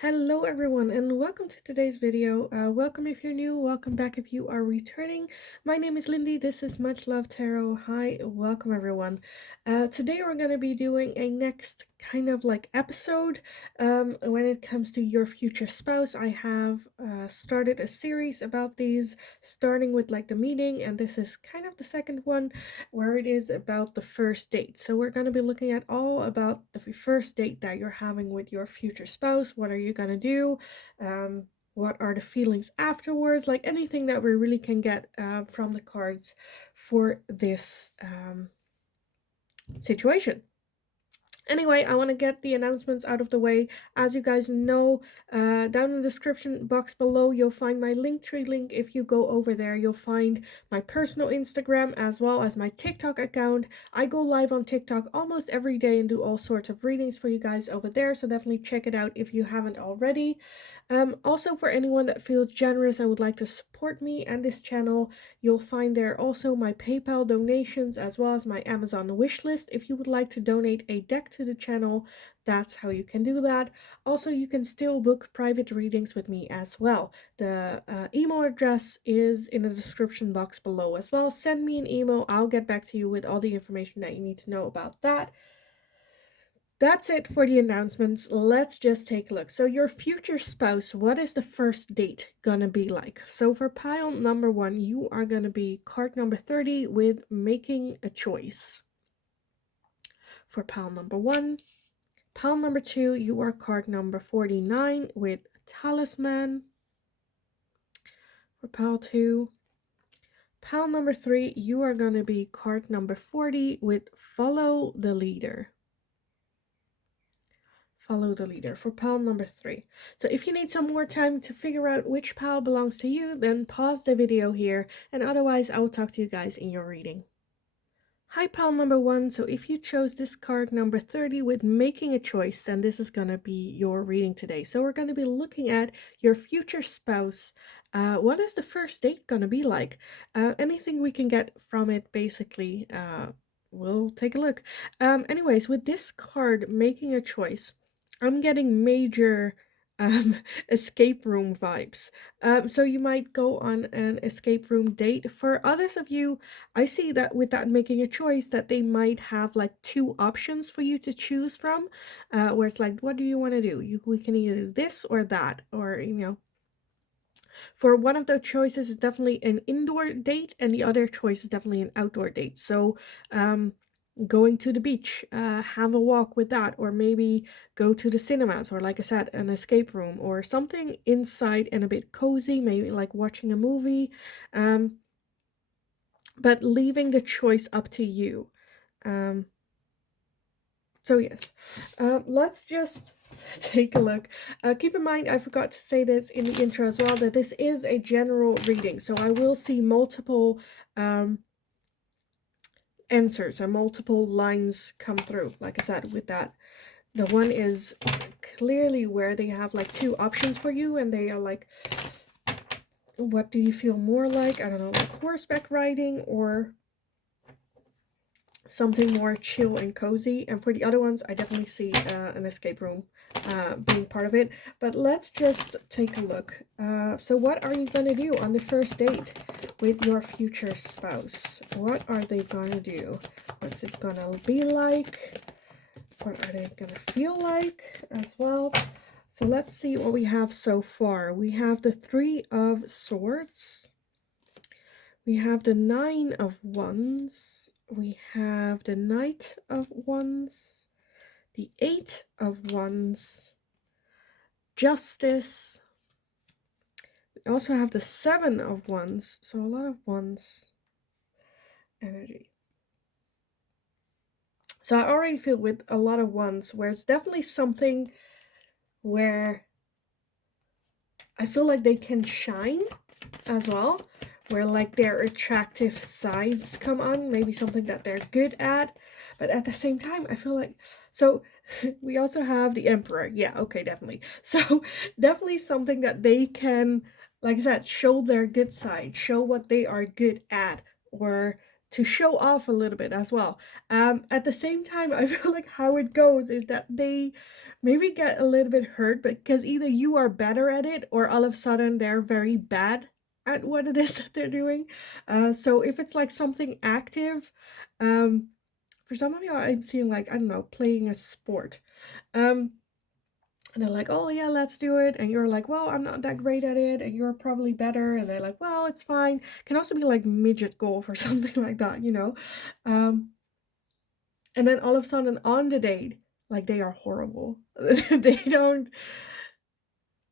Hello everyone and welcome to today's video. Welcome if you're new, welcome back if you are returning. My name is Lindy, this is Much Love Tarot. Hi, welcome everyone. Today we're going to be doing a next kind of like episode when it comes to your future spouse. I have started a series about these, starting with like the meeting, and this is kind of the second one where it is about the first date. So we're going to be looking at all about the first date that you're having with your future spouse. What are you going to do? What are the feelings afterwards? Like anything that we really can get from the cards for this situation. Anyway, I want to get the announcements out of the way. As you guys know, down in the description box below, you'll find my Linktree link. If you go over there, you'll find my personal Instagram as well as my TikTok account. I go live on TikTok almost every day and do all sorts of readings for you guys over there, so definitely check it out if you haven't already. Also, for anyone that feels generous and would like to support me and this channel, you'll find there also my PayPal donations as well as my Amazon wishlist. If you would like to donate a deck to the channel, that's how you can do that. Also, you can still book private readings with me as well. The email address is in the description box below as well. Send me an email. I'll get back to you with all the information that you need to know about that. That's it for the announcements. Let's just take a look. So your future spouse, what is the first date gonna be like? So for pile number 1, you are gonna be card number 30 with making a choice. For pile number 1. Pile number 2, you are card number 49 with talisman. For pile 2. Pile number 3, you are gonna be card number 40 with follow the leader. Follow the leader for pile number 3. So if you need some more time to figure out which pile belongs to you, then pause the video here, and otherwise I will talk to you guys in your reading. Hi pile number 1, so if you chose this card number 30 with making a choice, then this is gonna be your reading today. So we're gonna be looking at your future spouse. What is the first date gonna be like? Anything we can get from it, basically, we'll take a look. Anyways, with this card, making a choice, I'm getting major escape room vibes. So you might go on an escape room date. For others of you, I see that with that making a choice that they might have like 2 options for you to choose from, where it's like, what do you want to do? We can either do this or that, or for one of the choices is definitely an indoor date and the other choice is definitely an outdoor date. So going to the beach, have a walk with that, or maybe go to the cinemas, or like I said, an escape room, or something inside and a bit cozy, maybe like watching a movie, but leaving the choice up to you. So yes, let's just take a look. Keep in mind, I forgot to say this in the intro as well, that this is a general reading, so I will see multiple answers and multiple lines come through. Like I said, with that, the one is clearly where they have like 2 options for you, and they are like, what do you feel more like? I don't know, like horseback riding or something more chill and cozy. And for the other ones, I definitely see an escape room being part of it. But let's just take a look. So what are you gonna do on the first date with your future spouse? What are they gonna do? What's it gonna be like? What are they gonna feel like as well? So let's see what we have so far. We have the 3 of Swords. We have the 9 of Wands. We have the Knight of Wands. The 8 of Wands. Justice. We also have the 7 of Wands. So a lot of Wands energy. So I already feel with a lot of Wands where it's definitely something where I feel like they can shine as well, where like their attractive sides come on, maybe something that they're good at, but at the same time I feel like, so we also have the Emperor. Yeah, okay, definitely. So definitely something that they can, like I said, show their good side, show what they are good at, or to show off a little bit as well. At the same time, I feel like how it goes is that they maybe get a little bit hurt, because either you are better at it or all of a sudden they're very bad at what it is that they're doing. So if it's like something active, um, for some of you, I'm seeing like, I don't know, playing a sport. Um, and they're like, oh yeah, let's do it. And you're like, well, I'm not that great at it. And you're probably better. And they're like, well, it's fine. Can also be like midget golf or something like that, you know? Um, and then all of a sudden on the date, like they are horrible. They don't,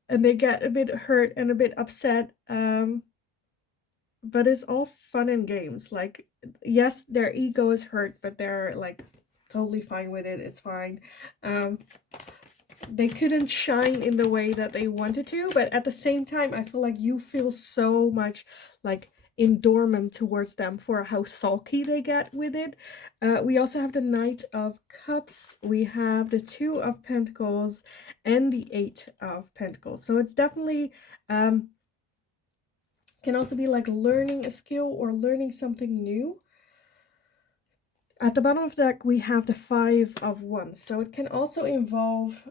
and they get a bit hurt and a bit upset. But it's all fun and games. Like, yes, their ego is hurt, but they're like totally fine with it. It's fine. Um, they couldn't shine in the way that they wanted to, but at the same time I feel like you feel so much like endorment towards them for how sulky they get with it. We also have the Knight of Cups, we have the Two of Pentacles, and the Eight of Pentacles. So it's definitely can also be like learning a skill or learning something new. At the bottom of the deck, we have the Five of Wands. So it can also involve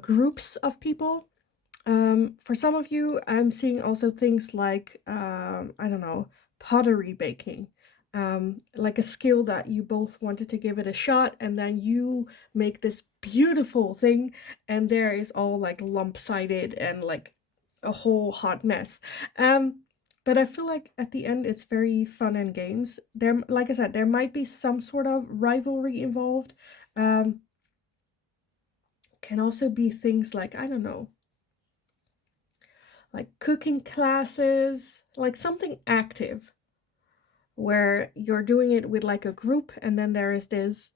groups of people. For some of you, I'm seeing also things like, I don't know, pottery baking. Like a skill that you both wanted to give it a shot, and then you make this beautiful thing, and there is all like lump-sided and like a whole hot mess. But I feel like at the end it's very fun and games. There, like I said, there might be some sort of rivalry involved. Can also be things like, I don't know, like cooking classes, like something active where you're doing it with like a group, and then there is this,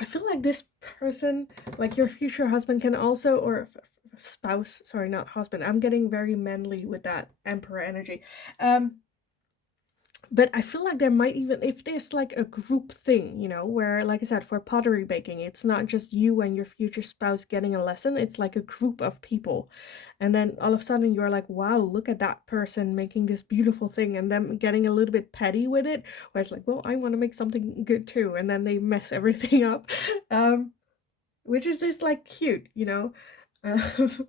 I feel like this person, like your future husband, can also, or spouse, sorry, not husband, I'm getting very manly with that Emperor energy. But I feel like there might even, if there's like a group thing, you know, where, like I said, for pottery baking, it's not just you and your future spouse getting a lesson, it's like a group of people. And then all of a sudden you're like, wow, look at that person making this beautiful thing, and them getting a little bit petty with it, where it's like, well, I want to make something good too. And then they mess everything up, which is just like cute, you know? And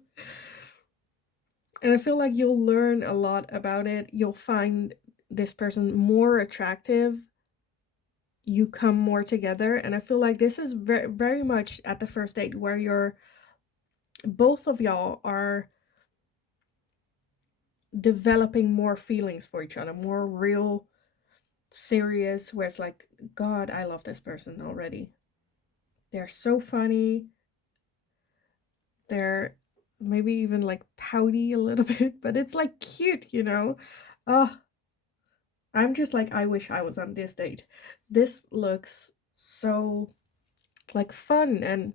I feel like you'll learn a lot about it. You'll find this person more attractive, you come more together, and I feel like this is very, very much at the first date where you're, both of y'all are developing more feelings for each other, more real, serious, where it's like, God, I love this person already. They're so funny. They're maybe even like pouty a little bit, but it's like cute, you know? Oh, I'm just like, I wish I was on this date. This looks so like fun, and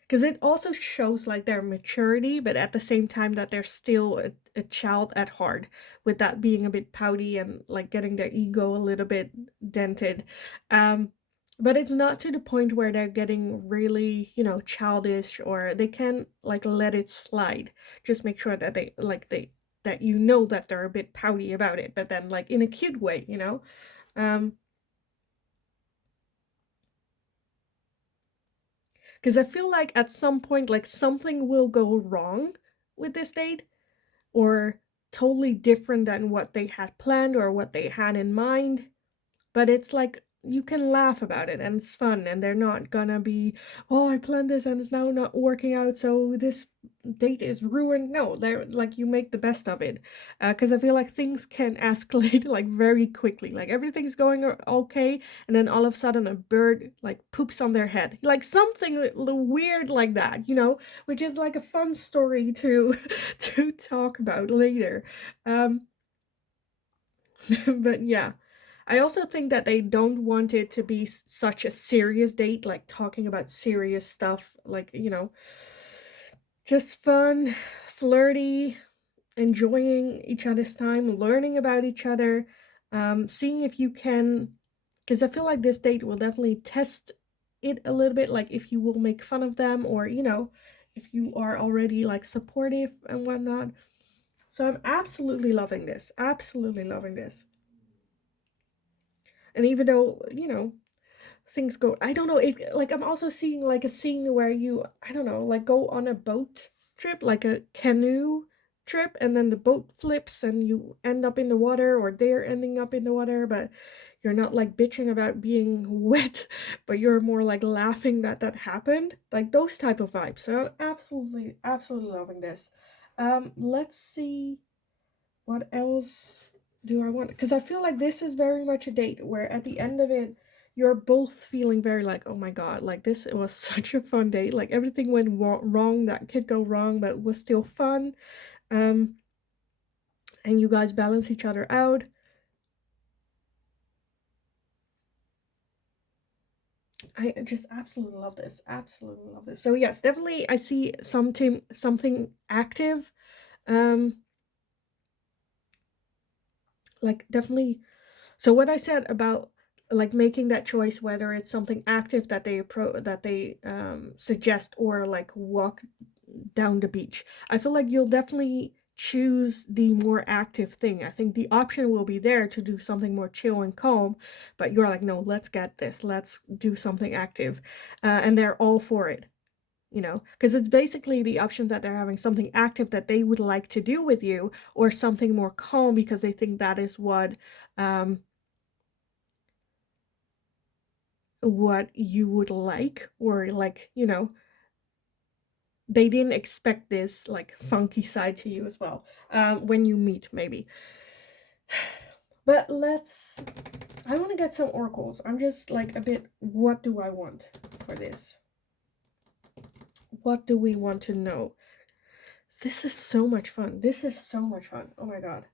because it also shows like their maturity, but at the same time that they're still a child at heart, with that being a bit pouty and like getting their ego a little bit dented. But it's not to the point where they're getting really, you know, childish, or they can like let it slide. Just make sure that they that you know that they're a bit pouty about it, but then like in a cute way, you know. Because I feel like at some point, like something will go wrong with this date, or totally different than what they had planned or what they had in mind. But it's like you can laugh about it and it's fun, and they're not gonna be, oh, I planned this and it's now not working out, so this date is ruined. No, they're like, you make the best of it, because I feel like things can escalate like very quickly, like everything's going okay, and then all of a sudden a bird like poops on their head, like something weird like that, you know, which is like a fun story to to talk about later. um but yeah, I also think that they don't want it to be such a serious date, like talking about serious stuff, like, you know, just fun, flirty, enjoying each other's time, learning about each other, seeing if you can, because I feel like this date will definitely test it a little bit, like if you will make fun of them, or, you know, if you are already like supportive and whatnot. So I'm absolutely loving this. Absolutely loving this. And even though, things go, I don't know, like I'm also seeing like a scene where you, I don't know, like go on a boat trip, like a canoe trip, and then the boat flips and you end up in the water, or they're ending up in the water, but you're not like bitching about being wet, but you're more like laughing that that happened, like those type of vibes. So I'm absolutely loving this. Let's see what else do I want? Because I feel like this is very much a date where at the end of it, you're both feeling very like, oh my god, like this, it was such a fun date. Like everything went wrong that could go wrong, but it was still fun. Um, and you guys balance each other out. I just absolutely love this. Absolutely love this. So yes, definitely I see something active. Um, like definitely. So what I said about like making that choice, whether it's something active that they suggest, or like walk down the beach, I feel like you'll definitely choose the more active thing. I think the option will be there to do something more chill and calm, but you're like, no, let's get this, let's do something active, and they're all for it. Because it's basically the options that they're having something active that they would like to do with you, or something more calm because they think that is um, what you would like, or like, they didn't expect this like funky side to you as well, when you meet maybe. But I want to get some oracles. I'm just like a bit, what do I want for this? What do we want to know? This is so much fun. This is so much fun. Oh my god.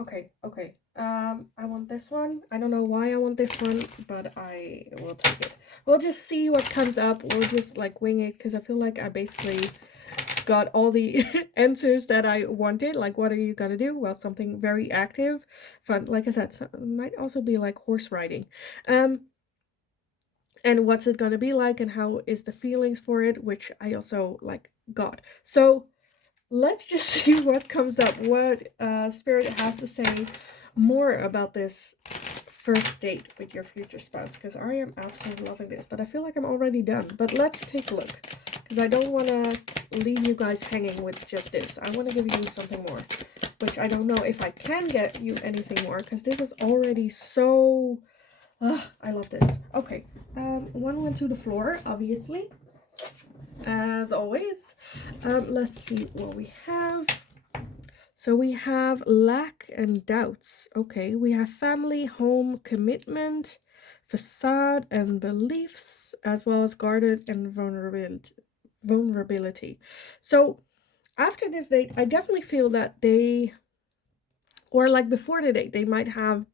Okay, okay. I want this one. I don't know why I want this one, but I will take it. We'll just see what comes up. We'll just like wing it, because I feel like I basically got all the answers that I wanted. Like, what are you gonna do? Well, something very active, fun. Like I said, so it might also be like horse riding. And what's it gonna be like, and how is the feelings for it, which I also like got. So let's just see what comes up, what Spirit has to say more about this first date with your future spouse, because I am absolutely loving this, but I feel like I'm already done. But let's take a look, because I don't want to leave you guys hanging with just this. I want to give you something more, which I don't know if I can get you anything more, because this is already so... I love this. Okay, one went to the floor, obviously, as always. Let's see what we have. So we have lack and doubts. Okay, we have family, home, commitment, facade and beliefs, as well as guarded and vulnerability. So after this date, I definitely feel that they, or like before the date, they might have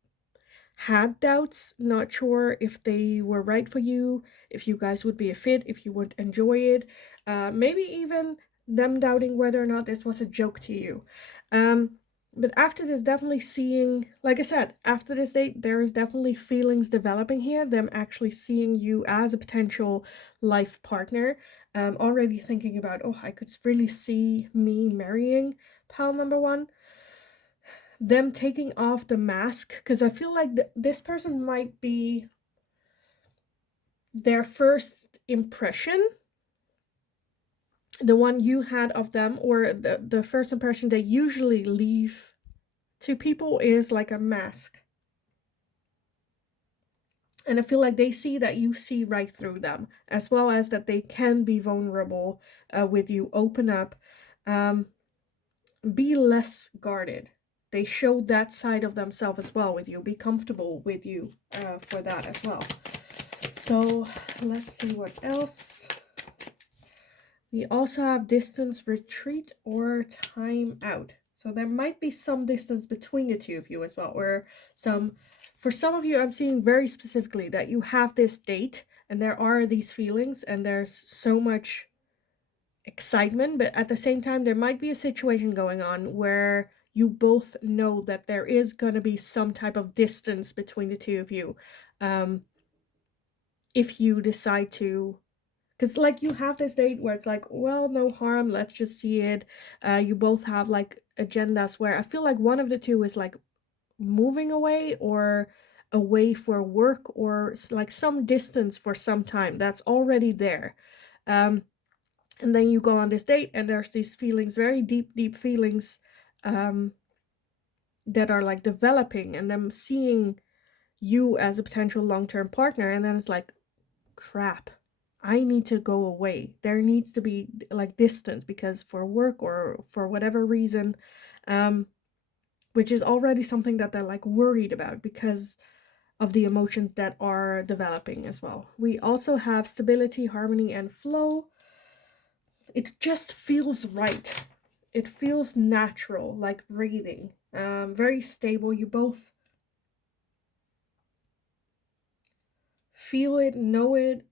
had doubts, not sure if they were right for you, if you guys would be a fit, if you would enjoy it. Maybe even them doubting whether or not this was a joke to you. But after this, definitely seeing, like I said, after this date, there is definitely feelings developing here, them actually seeing you as a potential life partner. Already thinking about, oh, I could really see me marrying pal number one. Them taking off the mask, because I feel like this person might be their first impression, the one you had of them, or the first impression they usually leave to people is like a mask. And I feel like they see that you see right through them, as well as that they can be vulnerable with you, open up, um, be less guarded. They show that side of themselves as well with you, be comfortable with you for that as well. So let's see what else. We also have distance, retreat, or time out. So there might be some distance between the two of you as well, or for some of you, I'm seeing very specifically that you have this date and there are these feelings and there's so much excitement, but at the same time, there might be a situation going on where you both know that there is going to be some type of distance between the two of you. If you decide to, because like you have this date where it's like, well, no harm, let's just see it. You both have like agendas where I feel like one of the two is like moving away or away for work or like some distance for some time that's already there. Um, and then you go on this date and there's these feelings, very deep, deep feelings um, that are like developing and them seeing you as a potential long-term partner. And then it's like, crap, I need to go away. There needs to be like distance because for work or for whatever reason, um, which is already something that they're like worried about because of the emotions that are developing as well. We also have stability, harmony, and flow. It just feels right. It feels natural, like breathing. Very stable. You both feel it, know it.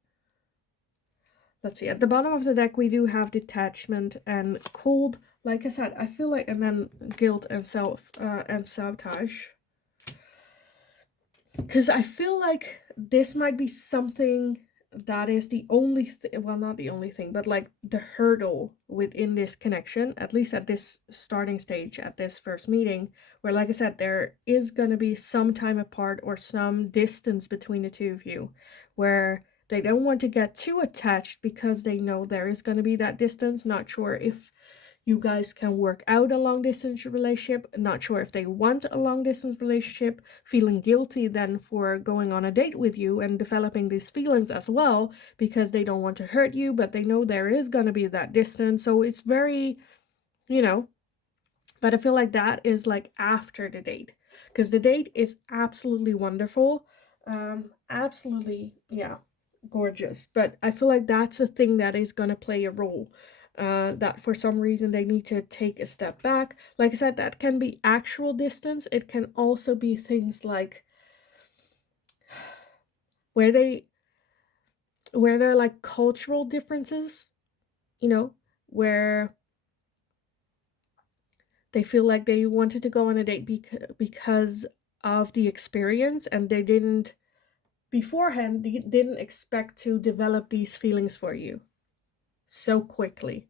Let's see, at the bottom of the deck we do have detachment and cold. Like I said, I feel like, and then guilt and sabotage. Because I feel like this might be something that is the only well, not the only thing, but like the hurdle within this connection, at least at this starting stage, at this first meeting, where, like I said, there is going to be some time apart or some distance between the two of you, where they don't want to get too attached because they know there is going to be that distance. Not sure if you guys can work out a long distance relationship, not sure if they want a long distance relationship, feeling guilty then for going on a date with you and developing these feelings as well because they don't want to hurt you, but they know there is going to be that distance. So it's very, you know, but I feel like that is like after the date, because the date is absolutely wonderful. Absolutely, yeah, gorgeous. But I feel like that's a thing that is going to play a role. That for some reason they need to take a step back. Like I said, that can be actual distance. It can also be things like where there are like cultural differences, you know, where they feel like they wanted to go on a date because of the experience and they didn't beforehand didn't expect to develop these feelings for you so quickly.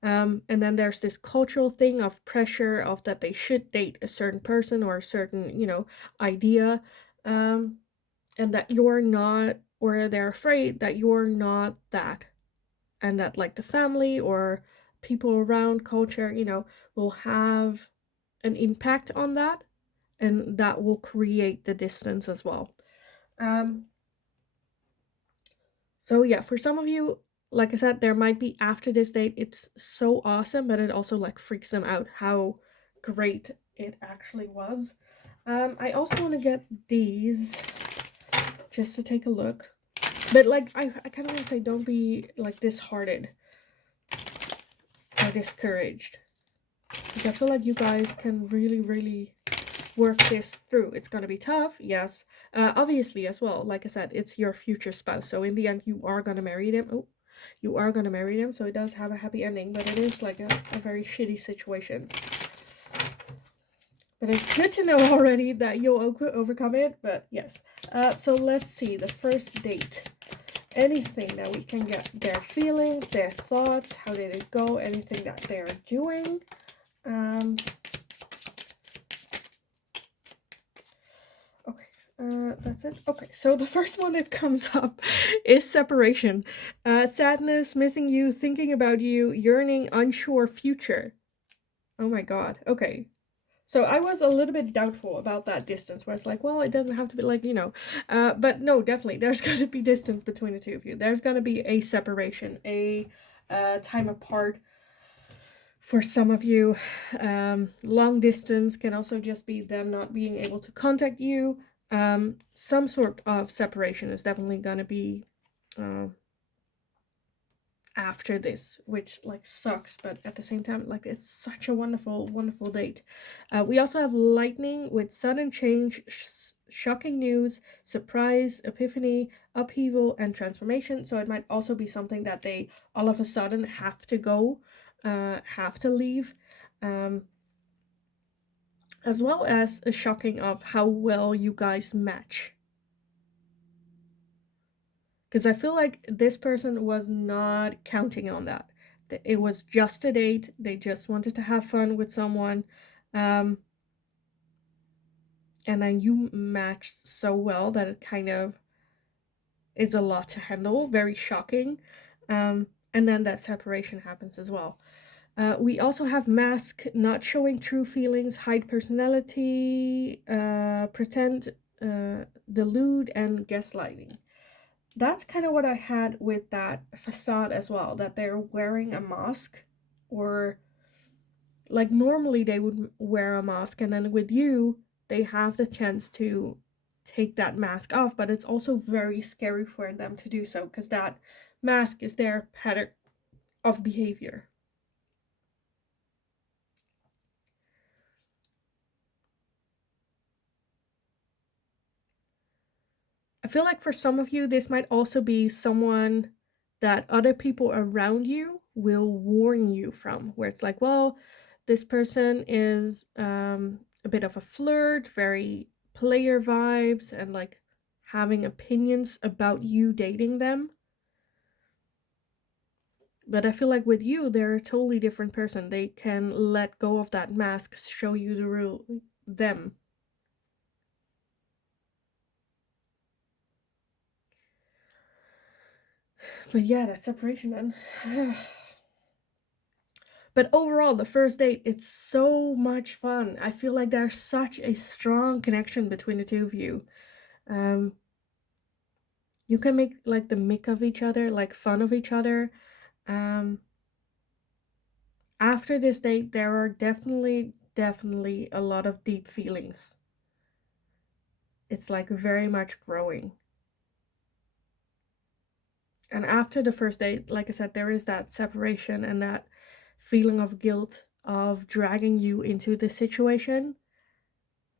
And then there's this cultural thing of pressure of that they should date a certain person or a certain, idea, and that you're not, or they're afraid that you're not that, and that like the family or people around culture, will have an impact on that, and that will create the distance as well. Um, so yeah, for some of you, like I said, there might be after this date, it's so awesome, but it also like freaks them out how great it actually was. I also want to get these just to take a look. But like I kind of want to say don't be like disheartened or discouraged. Because I feel like you guys can really, really work this through. It's going to be tough, yes. Obviously, as well, like I said, it's your future spouse. So in the end, you are going to marry them. Oh, you are going to marry them. So it does have a happy ending, but it is like a very shitty situation. But it's good to know already that you'll overcome it. But yes. So let's see. The first date. Anything that we can get. Their feelings, their thoughts. How did it go? Anything that they're doing. That's it. Okay, so the first one that comes up is separation. Sadness, missing you, thinking about you, yearning, unsure future. Oh my god. Okay. So I was a little bit doubtful about that distance, where it's like, well, it doesn't have to be like, but no, definitely, there's going to be distance between the two of you. There's going to be a separation, a time apart for some of you. Long distance can also just be them not being able to contact you. Some sort of separation is definitely going to be after this, which like sucks, but at the same time, like it's such a wonderful, wonderful date. We also have lightning with sudden change, shocking news, surprise, epiphany, upheaval, and transformation. So it might also be something that they all of a sudden have to go, have to leave. As well as a shocking of how well you guys match. Because I feel like this person was not counting on that. It was just a date. They just wanted to have fun with someone. Um, and then you matched so well that it kind of is a lot to handle, very shocking. And then that separation happens as well. We also have mask, not showing true feelings, hide personality, pretend, delude, and gaslighting. That's kind of what I had with that facade as well, that they're wearing a mask, or like normally they would wear a mask, and then with you, they have the chance to take that mask off, but it's also very scary for them to do so because that mask is their pattern of behavior. I feel like for some of you, this might also be someone that other people around you will warn you from, where it's like, well, this person is a bit of a flirt, very player vibes, and like having opinions about you dating them. But I feel like with you, they're a totally different person. They can let go of that mask, show you the real them. But yeah, that separation, man. But overall, the first date, it's so much fun. I feel like there's such a strong connection between the two of you. Um, you can make like the mick of each other, like fun of each other. Um, After this date, there are definitely a lot of deep feelings. It's like very much growing. And after the first date, like I said, there is that separation and that feeling of guilt of dragging you into the situation.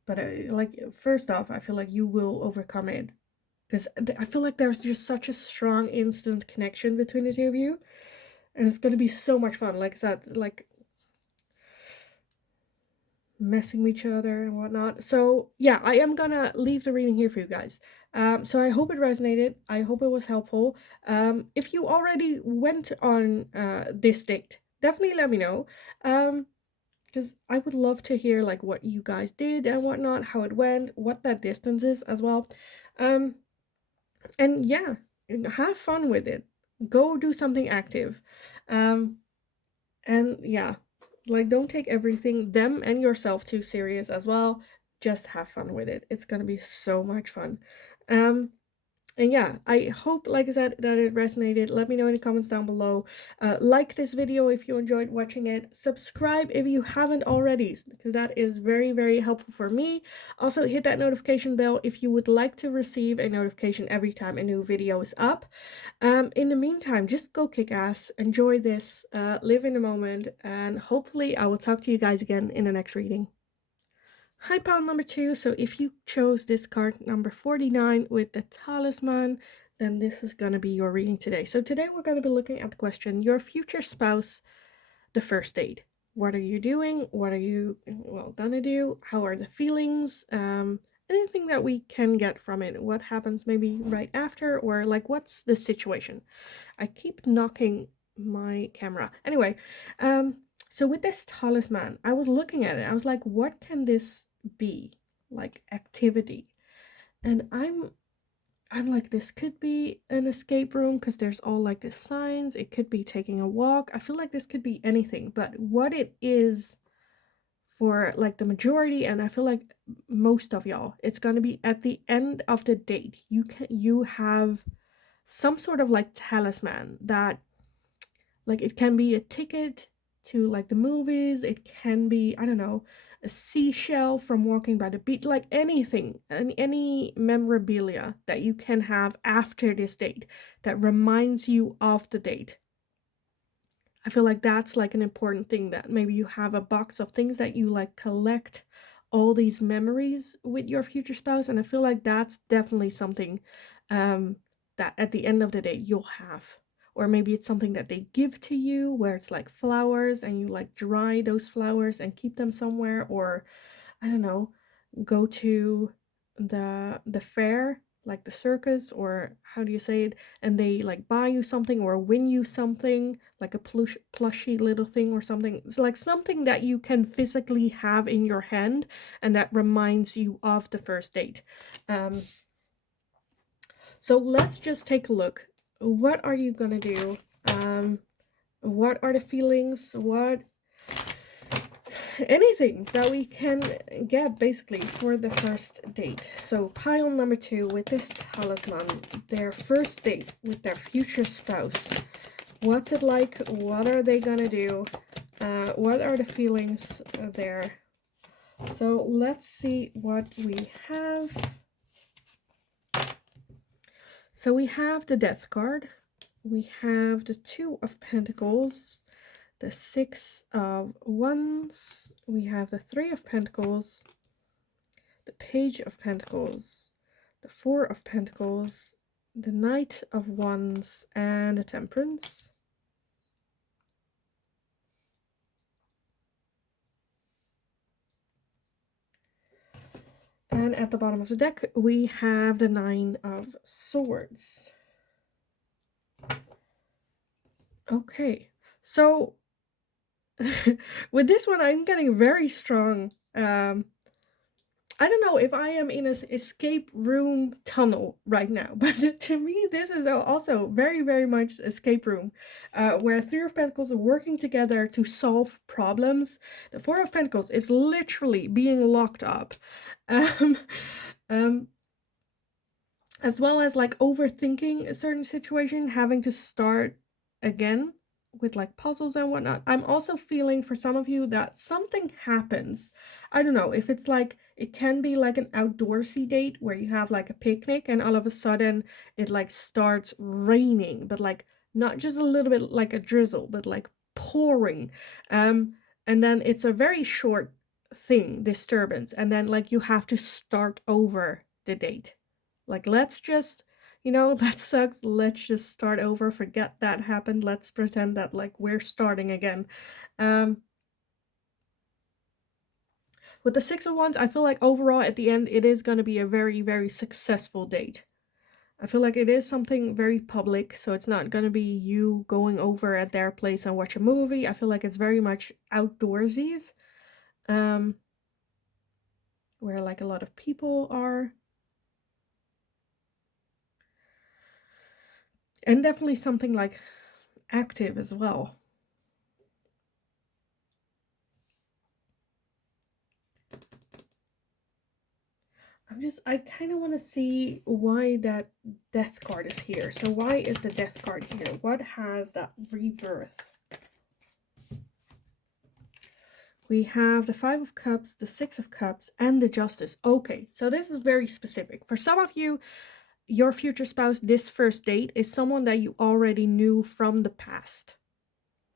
But like, first off, I feel like you will overcome it because I feel like there's just such a strong instant connection between the two of you, and it's gonna be so much fun. Like I said, like messing with each other and whatnot. So yeah, I am gonna leave the reading here for you guys. So I hope it resonated. I hope it was helpful. If you already went on this date, definitely let me know. Because I would love to hear like what you guys did and whatnot, how it went, what that distance is as well. Um, and yeah, have fun with it. Go do something active. Um, and yeah, like don't take everything, them and yourself, too serious as well. Just have fun with it. It's gonna be so much fun. Um, and yeah, I hope, like I said, that it resonated. Let me know in the comments down below. Like this video if you enjoyed watching it. Subscribe if you haven't already, because that is very helpful for me. Also, hit that notification bell if you would like to receive a notification every time a new video is up. In the meantime, just go kick ass, enjoy this, live in the moment, and hopefully I will talk to you guys again in the next reading. Hi, pile number 2. So if you chose this card number 49 with the talisman, then this is going to be your reading today. So today we're going to be looking at the question, your future spouse, the first date. What are you doing? What are you, well, gonna do? How are the feelings? Anything that we can get from it. What happens maybe right after, or like what's the situation? I keep knocking my camera. Anyway, so with this talisman, I was looking at it. I was like, what can this be? Like activity. And I'm like, this could be an escape room because there's all like the signs. It could be taking a walk. I feel like this could be anything. But what it is for like the majority, and I feel like most of y'all, it's gonna be at the end of the date. You have some sort of like talisman that, like, it can be a ticket to like the movies, it can be, I don't know, a seashell from walking by the beach, like anything, any memorabilia that you can have after this date that reminds you of the date. I feel like that's like an important thing, that maybe you have a box of things that you like collect all these memories with your future spouse, and I feel like that's definitely something um that at the end of the day you'll have. Or maybe it's something that they give to you, where it's like flowers and you like dry those flowers and keep them somewhere, or I don't know, go to the fair like the circus, or how do you say it, and they like buy you something or win you something, like a plushy little thing or something. It's like something that you can physically have in your hand and that reminds you of the first date. So let's just take a look. What are you gonna do? What are the feelings? What anything that we can get basically for the first date. So pile number 2 with this talisman, their first date with their future spouse. What's it like? What are they gonna do? What are the feelings there? So let's see what we have. So we have the Death card. We have the 2 of Pentacles, the 6 of Wands, we have the 3 of Pentacles, the Page of Pentacles, the 4 of Pentacles, the Knight of Wands, and the Temperance. And at the bottom of the deck, we have the 9 of Swords. Okay, so with this one, I'm getting very strong. I don't know if I am in an escape room tunnel right now, but to me, this is also very, very much escape room, where 3 of Pentacles are working together to solve problems. The 4 of Pentacles is literally being locked up, um, um, as well as like overthinking a certain situation, having to start again with like puzzles and whatnot. I'm also feeling for some of you that something happens. I don't know if it's like, it can be like an outdoorsy date where you have like a picnic and all of a sudden it like starts raining, but like not just a little bit like a drizzle, but like pouring. And then it's a very short thing, disturbance, and then like you have to start over the date. Like, let's just, that sucks. Let's just start over. Forget that happened. Let's pretend that like we're starting again. With the 6 of Wands, I feel like overall at the end, it is going to be a very, very successful date. I feel like it is something very public, so it's not going to be you going over at their place and watch a movie. I feel like it's very much outdoorsies, where like a lot of people are. And definitely something like active as well. I kind of want to see why that Death card is here. So why is the Death card here? What has that rebirth? We have the 5 of Cups, the 6 of Cups, and the Justice. Okay, so this is very specific. For some of you, your future spouse, this first date, is someone that you already knew from the past,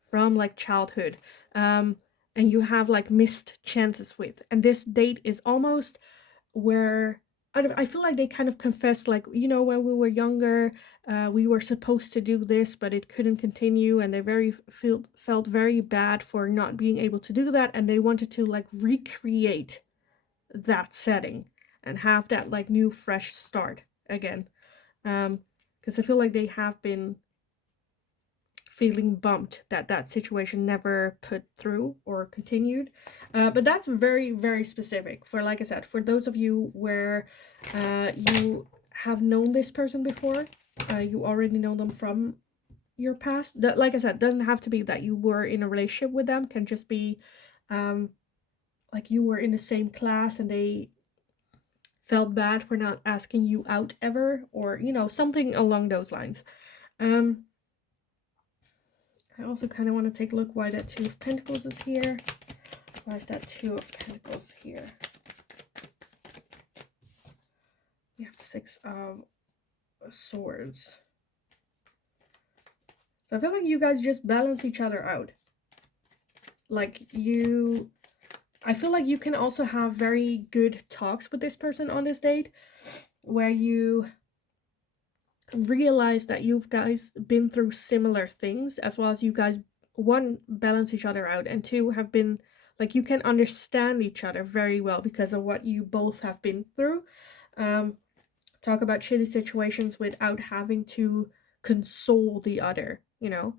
from like childhood, and you have like missed chances with. And this date is almost where I feel like they kind of confessed, like, when we were younger, we were supposed to do this, but it couldn't continue, and they felt very bad for not being able to do that, and they wanted to like recreate that setting and have that like new fresh start again. Because I feel like they have been feeling bumped that that situation never put through or continued. But that's very, very specific for, like I said, for those of you where you have known this person before, you already know them from your past. That, like I said, doesn't have to be that you were in a relationship with them, can just be like you were in the same class and they felt bad for not asking you out ever, or something along those lines. I also kind of want to take a look why that 2 of Pentacles is here. Why is that 2 of Pentacles here? We have the 6 of Swords. So I feel like you guys just balance each other out. Like I feel like you can also have very good talks with this person on this date, where you realize that you guys been through similar things, as well as you guys, 1, balance each other out, and 2, have been like, you can understand each other very well because of what you both have been through. talk about shitty situations without having to console the other, you know,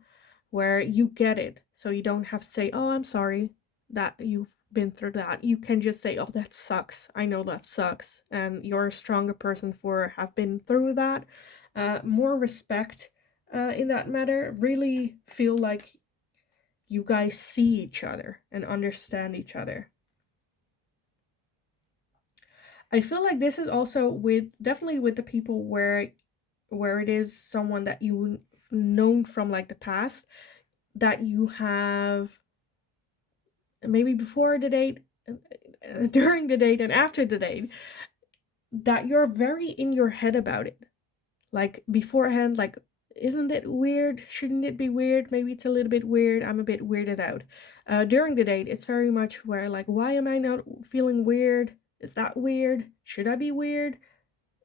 where you get it. So you don't have to say, oh, I'm sorry that you've been through that. You can just say, oh, that sucks. I know that sucks. And you're a stronger person for have been through that. More respect in that matter. Really feel like you guys see each other and understand each other. I feel like this is also with definitely with the people where it is someone that you known from like the past that you have maybe before the date, during the date, and after the date, that you're very in your head about it. Like beforehand, like, isn't it weird? Shouldn't it be weird? Maybe it's a little bit weird. I'm a bit weirded out. During the date, it's very much where, like, why am I not feeling weird? Is that weird? Should I be weird?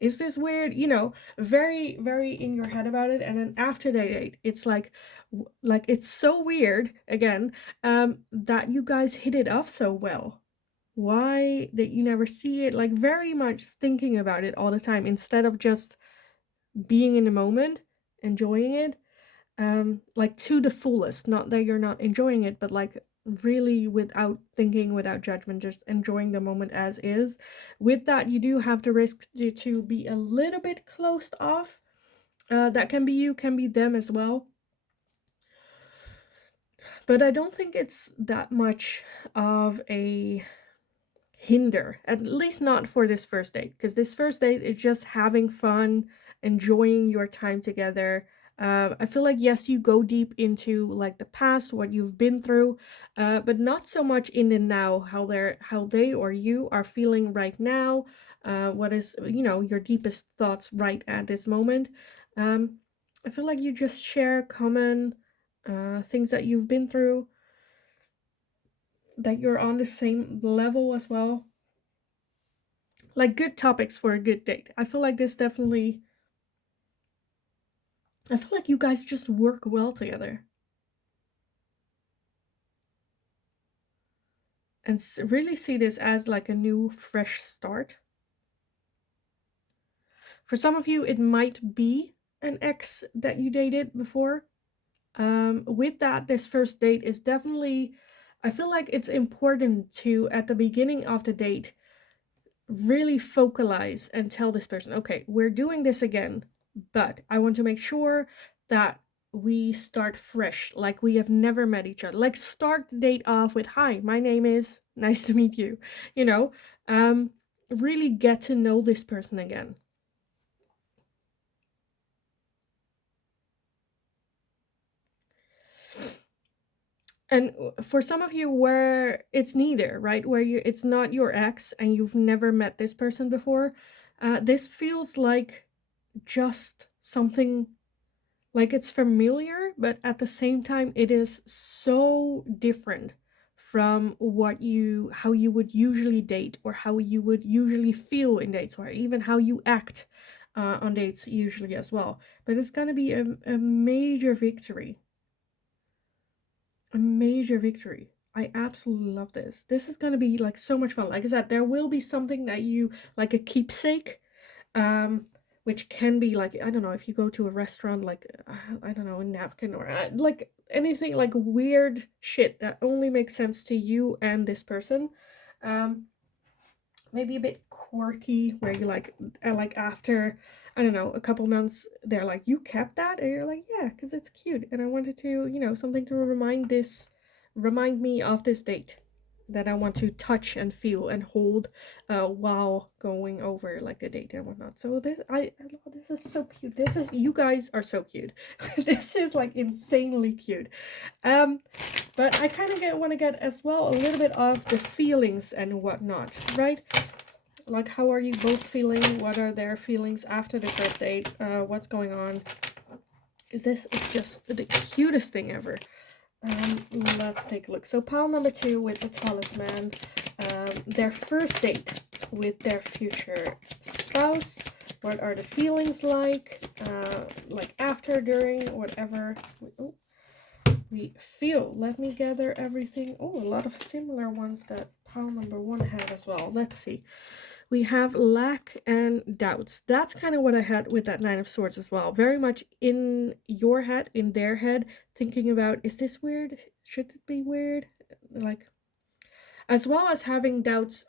Is this weird? You know, very, very in your head about it. And then after the date, it's like it's so weird again, that you guys hit it off so well. Why did you never see it? Like very much thinking about it all the time instead of just being in the moment, enjoying it, like to the fullest. Not that you're not enjoying it, but like really without thinking, without judgment, just enjoying the moment as is. With that, you do have the risk to be a little bit closed off. That can be you, can be them as well. But I don't think it's that much of a hinder, at least not for this first date, because this first date is just having fun, enjoying your time together. I feel like, yes, you go deep into like the past, what you've been through, but not so much in the now, how they or you are feeling right now. What is, you know, your deepest thoughts right at this moment. I feel like you just share common things that you've been through, that you're on the same level as well. Like good topics for a good date. I feel like this definitely, I feel like you guys just work well together. And really see this as like a new, fresh start. For some of you, it might be an ex that you dated before. With that, this first date is definitely, I feel like it's important to, at the beginning of the date, really focalize and tell this person, okay, we're doing this again, but I want to make sure that we start fresh, like we have never met each other. Like start the date off with, hi, my name is, nice to meet you. You know, really get to know this person again. And for some of you where it's neither, right? Where it's not your ex and you've never met this person before, this feels like just something, like it's familiar, but at the same time it is so different from how you would usually date, or how you would usually feel in dates, or even how you act on dates usually as well. But it's gonna be a major victory. A major victory. I absolutely love this. This is gonna be like so much fun. Like I said, there will be something that you like, a keepsake, um, which can be like, I don't know, if you go to a restaurant, like I don't know, a napkin, or like anything like weird shit that only makes sense to you and this person. Um, Maybe a bit quirky, where you like after, I don't know, a couple months, they're like, you kept that, and you're like, yeah, because it's cute and I wanted to, you know, something to remind me of this date that I want to touch and feel and hold while going over like the date and whatnot. So this is so cute. This is, you guys are so cute. This is like insanely cute. But I kind of want to get as well a little bit of the feelings and whatnot, right? Like, how are you both feeling? What are their feelings after the first date? What's going on? This is just the cutest thing ever. Let's take a look. So pile number 2 with the talisman, their first date with their future spouse. What are the feelings like after, during, whatever we feel. Let me gather everything. Oh, a lot of similar ones that pile number 1 had as well. Let's see. We have lack and doubts. That's kind of what I had with that Nine of Swords as well. Very much in your head, in their head, thinking about, is this weird? Should it be weird? Like, as well as having doubts,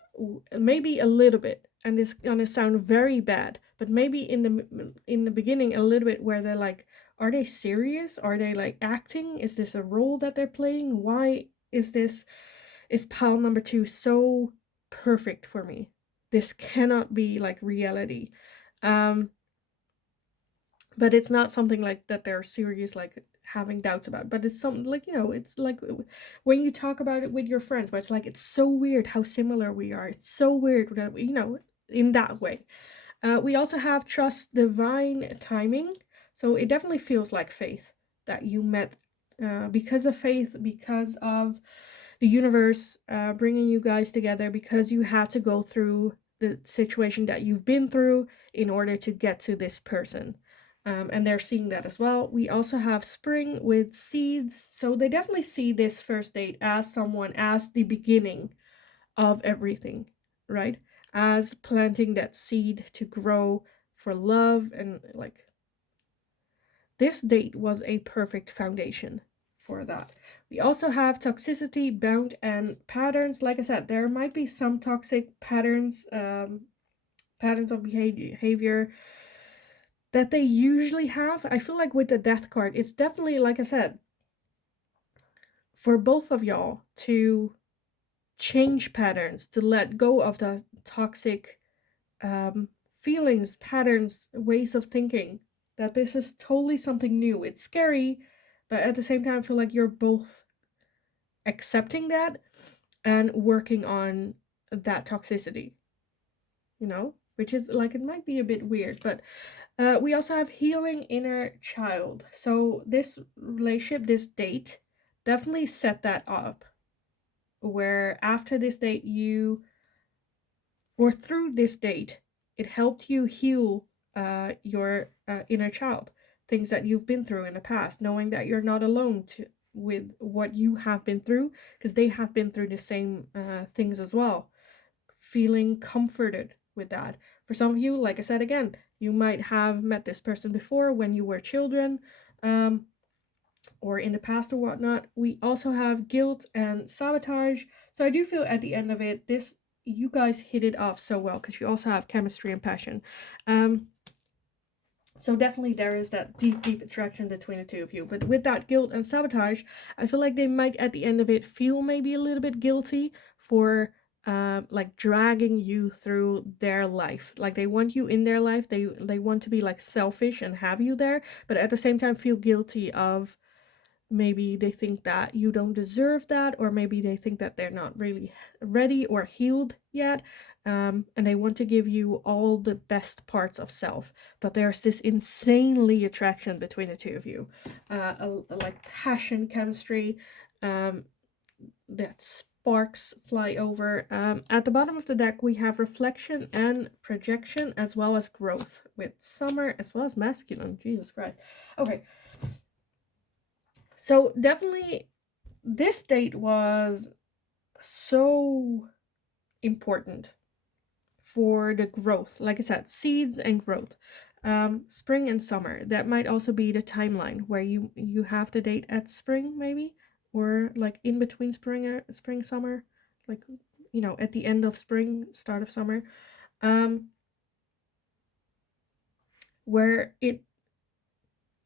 maybe a little bit, and this gonna sound very bad, but maybe in the beginning a little bit, where they're like, are they serious? Are they like acting? Is this a role that they're playing? Why is pile number 2 so perfect for me? This cannot be like reality. Um, but it's not something like that they're serious, like having doubts about, but it's something like, it's like when you talk about it with your friends, but it's like, it's so weird how similar we are. It's so weird that we, in that way. We also have trust divine timing. So it definitely feels like faith that you met, because of faith, because of the universe bringing you guys together, because you had to go through the situation that you've been through in order to get to this person. And they're seeing that as well. We also have spring with seeds. So they definitely see this first date as the beginning of everything, right? As planting that seed to grow for love. And like, this date was a perfect foundation for that. We also have toxicity, bound, and patterns. Like I said, there might be some toxic patterns, patterns of behavior that they usually have. I feel like with the death card, it's definitely, like I said, for both of y'all to change patterns, to let go of the toxic feelings, patterns, ways of thinking, that this is totally something new. It's scary, but at the same time, I feel like you're both accepting that and working on that toxicity, which is like, it might be a bit weird, but we also have healing inner child. So this relationship, this date, definitely set that up, where after this date, or through this date, it helped you heal your inner child, things that you've been through in the past, knowing that you're not alone with what you have been through, because they have been through the same things as well. Feeling comforted with that. For some of you, like I said again, you might have met this person before when you were children, or in the past or whatnot. We also have guilt and sabotage. So I do feel at the end of it, you guys hit it off so well, because you also have chemistry and passion. So definitely there is that deep attraction between the two of you. But with that guilt and sabotage, I feel like they might at the end of it feel maybe a little bit guilty for like dragging you through their life. Like they want you in their life. They want to be like selfish and have you there, but at the same time feel guilty of, maybe they think that you don't deserve that, or maybe they think that they're not really ready or healed yet, and they want to give you all the best parts of self. But there's this insanely attraction between the two of you, like passion, chemistry, that sparks fly over. At the bottom of the deck, we have reflection and projection, as well as growth, with summer as well as masculine. Jesus Christ. Okay. So definitely this date was so important for the growth. Like I said, seeds and growth. Spring and summer. That might also be the timeline where you have the date at spring, maybe, or like in between spring, summer, like, at the end of spring, start of summer, where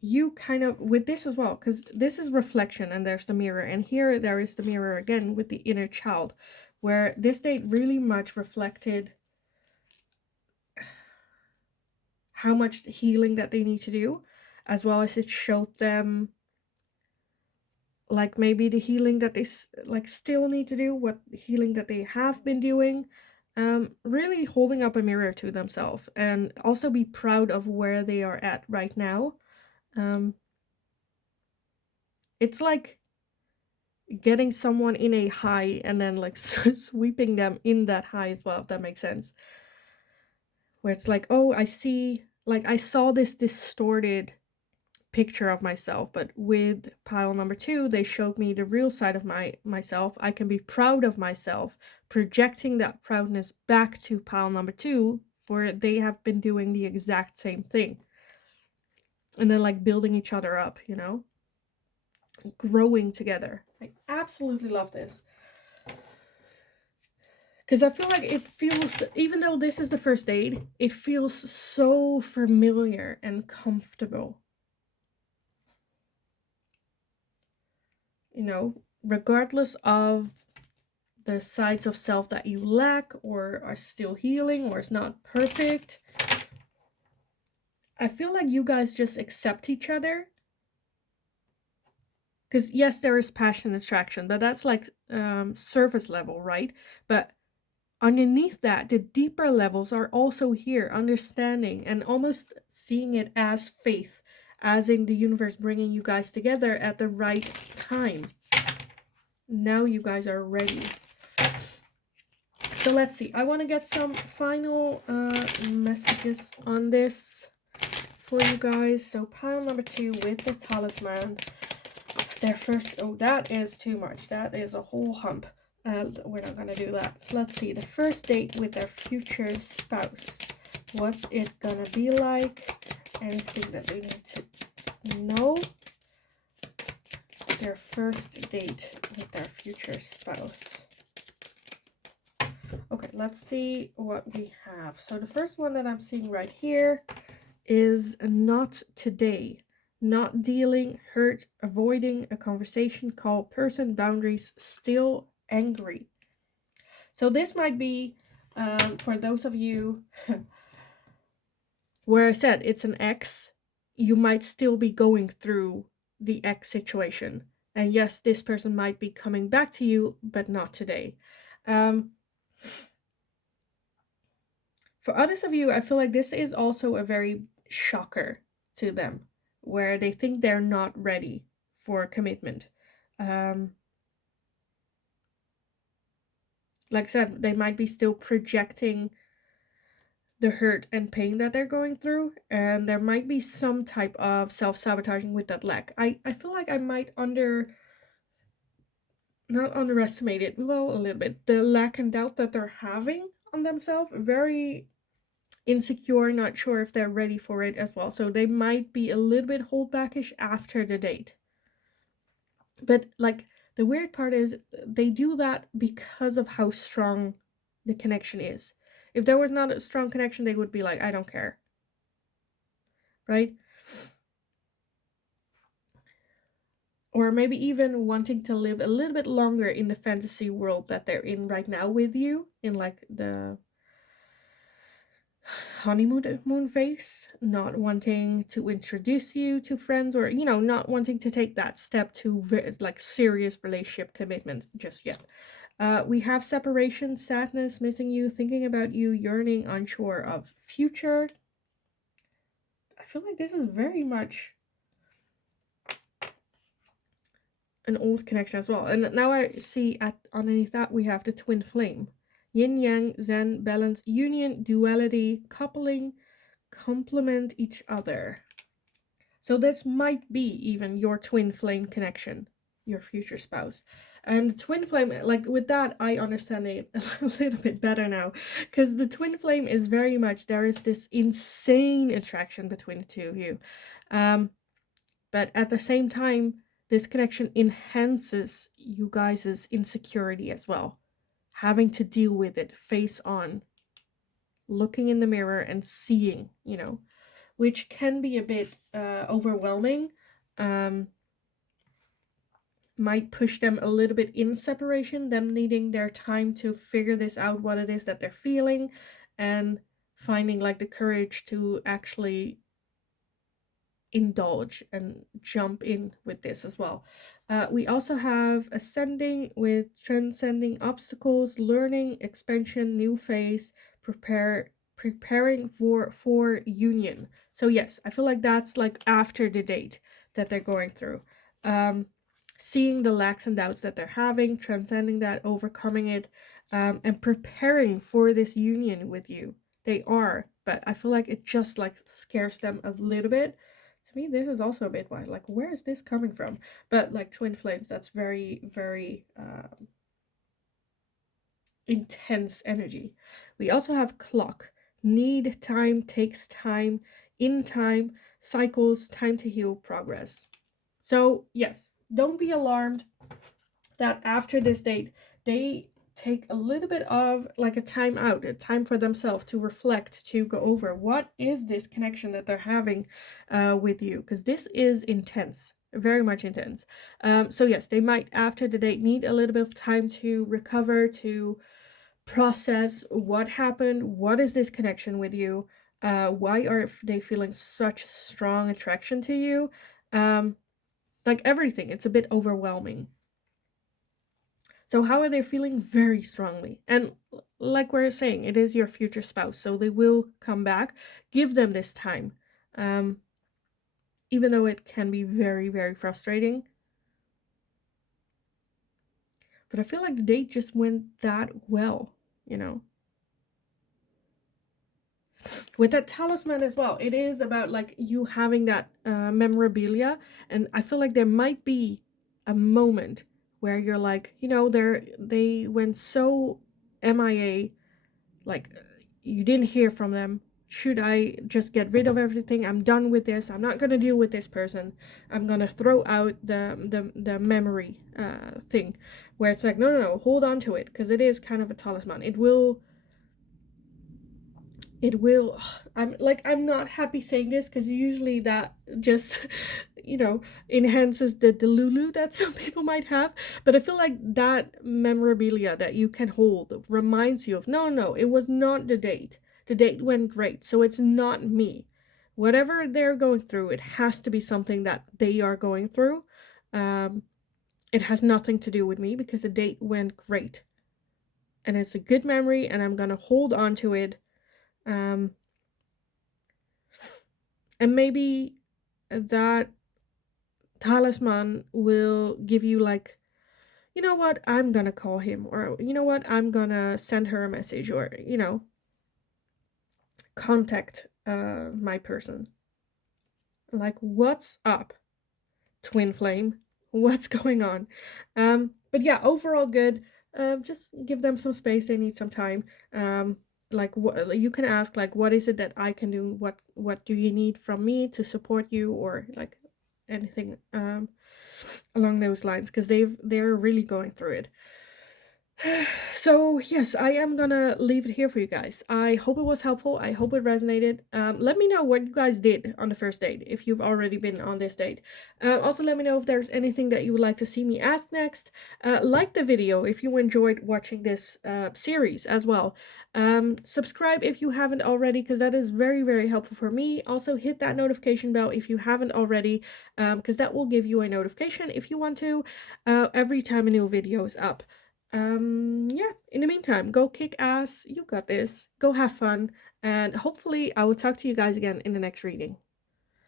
you kind of, with this as well, because this is reflection and there's the mirror, and here there is the mirror again with the inner child, where this date really much reflected how much healing that they need to do, as well as it showed them like maybe the healing that they like still need to do, what healing that they have been doing. Really holding up a mirror to themselves, and also be proud of where they are at right now. It's like getting someone in a high and then like sweeping them in that high as well, if that makes sense. Where it's like, oh, I saw this distorted picture of myself. But with pile number 2, they showed me the real side of myself. I can be proud of myself, projecting that proudness back to pile number 2, for they have been doing the exact same thing. And then like building each other up, you know, growing together. I absolutely love this. Because I feel like it feels, even though this is the first date, it feels so familiar and comfortable. You know, regardless of the sides of self that you lack or are still healing or is not perfect, I feel like you guys just accept each other. Because yes, there is passion and attraction, but that's like surface level, right? But underneath that, the deeper levels are also here, understanding and almost seeing it as faith, as in the universe bringing you guys together at the right time. Now you guys are ready. So let's see. I want to get some final messages on this for you guys. So pile number 2 with the talisman. Their first, oh, that is too much. That is a whole hump. We're not going to do that. Let's see. The first date with their future spouse. What's it going to be like? Anything that we need to know? Their first date with their future spouse. Okay, let's see what we have. So the first one that I'm seeing right here is not today. Not dealing, hurt, avoiding a conversation, call, person, boundaries, still angry. So this might be, for those of you where I said it's an ex, you might still be going through the ex situation. And yes, this person might be coming back to you, but not today. For others of you, I feel like this is also a very shocker to them, where they think they're not ready for commitment. Like I said, they might be still projecting the hurt and pain that they're going through, and there might be some type of self-sabotaging with that lack. I feel like I might not underestimate it, well, a little bit, the lack and doubt that they're having on themselves. Very insecure, not sure if they're ready for it as well. So they might be a little bit holdbackish after the date. But like the weird part is they do that because of how strong the connection is. If there was not a strong connection, they would be like, I don't care. Right? Or maybe even wanting to live a little bit longer in the fantasy world that they're in right now with you, in like the honeymoon phase, not wanting to introduce you to friends, or, you know, not wanting to take that step to like serious relationship commitment just yet. We have separation, sadness, missing you, thinking about you, yearning, unsure of future. I feel like this is very much an old connection as well. And now I see underneath that we have the twin flame. Yin yang, zen, balance, union, duality, coupling, complement each other. So this might be even your twin flame connection, your future spouse. And twin flame, like with that, I understand it a little bit better now, because the twin flame is very much, there is this insane attraction between the two of you. But at the same time, this connection enhances you guys' insecurity as well. Having to deal with it face on, looking in the mirror and seeing, you know, which can be a bit overwhelming. Might push them a little bit in separation, them needing their time to figure this out, what it is that they're feeling, and finding like the courage to actually indulge and jump in with this as well. We also have ascending with transcending obstacles, learning, expansion, new phase, preparing for union. So yes, I feel like that's like after the date that they're going through. Seeing the lacks and doubts that they're having, transcending that, overcoming it, and preparing for this union with you. They are, but I feel like it just like scares them a little bit to to me, this is also a bit wide. Like, where is this coming from? But like twin flames, that's very, very intense energy. We also have clock. Need time, takes time, in time, cycles, time to heal, progress. So, yes, don't be alarmed that after this date, they take a little bit of like a time out, a time for themselves to reflect, to go over what is this connection that they're having with you, because this is intense, very much intense. So yes, they might after the date need a little bit of time to recover, to process what happened, what is this connection with you, why are they feeling such strong attraction to you, like everything, it's a bit overwhelming. So how are they feeling? Very strongly. And like we're saying, it is your future spouse, so they will come back. Give them this time. Even though it can be very, very frustrating. But I feel like the date just went that well, you know. With that talisman as well, it is about like you having that memorabilia, and I feel like there might be a moment where you're like, you know, they went so MIA, like you didn't hear from them. Should I just get rid of everything? I'm done with this. I'm not gonna deal with this person. I'm gonna throw out the memory thing, where it's like, no, hold on to it, because it is kind of a talisman. It will I'm not happy saying this, because usually that just you know enhances the delulu that some people might have, but I feel like that memorabilia that you can hold reminds you of, no, it was not the date went great, so it's not me. Whatever they're going through, it has to be something that they are going through. It has nothing to do with me, because the date went great and it's a good memory, and I'm gonna hold on to it. um and maybe that talisman will give you like, you know what, I'm gonna call him, or you know what, I'm gonna send her a message, or contact my person. Like, what's up, twin flame? What's going on? But yeah, overall good. Just give them some space, they need some time. Like, what you can ask, like, what is it that I can do, what do you need from me to support you, or like anything along those lines, because they're really going through it. So yes, I am gonna leave it here for you guys. I hope it was helpful. I hope it resonated. Let me know what you guys did on the first date, if you've already been on this date. Also, let me know if there's anything that you would like to see me ask next. Like the video if you enjoyed watching this series as well. Subscribe if you haven't already, because that is very, very helpful for me. Also, hit that notification bell if you haven't already, because that will give you a notification if you want to, every time a new video is up. Yeah, in the meantime, go kick ass. You got this. Go have fun. And hopefully, I will talk to you guys again in the next reading.